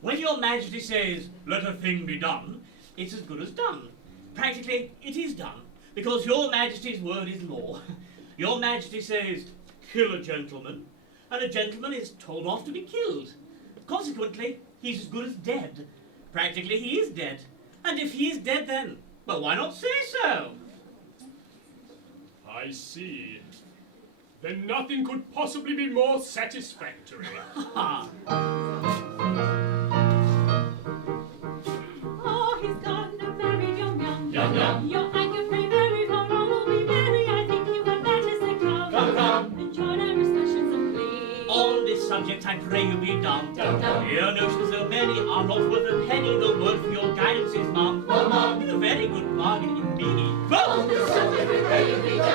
When your Majesty says, let a thing be done, it's as good as done. Practically, it is done, because your Majesty's word is law. Your Majesty says, kill a gentleman, and a gentleman is told off to be killed. Consequently, he's as good as dead. Practically, he is dead. And if he is dead, then, well, why not say so? I see. then nothing could possibly be more satisfactory. Oh, he's gonna marry Yum. Your I can pray very for all will be merry. I think you had better say come. And join our discussions and please. On this subject, I pray you be dumb. Your notions, though many, are not worth a penny. The word for your guidance is mum. It's a very good bargain indeed. On this subject we pray you be dumb.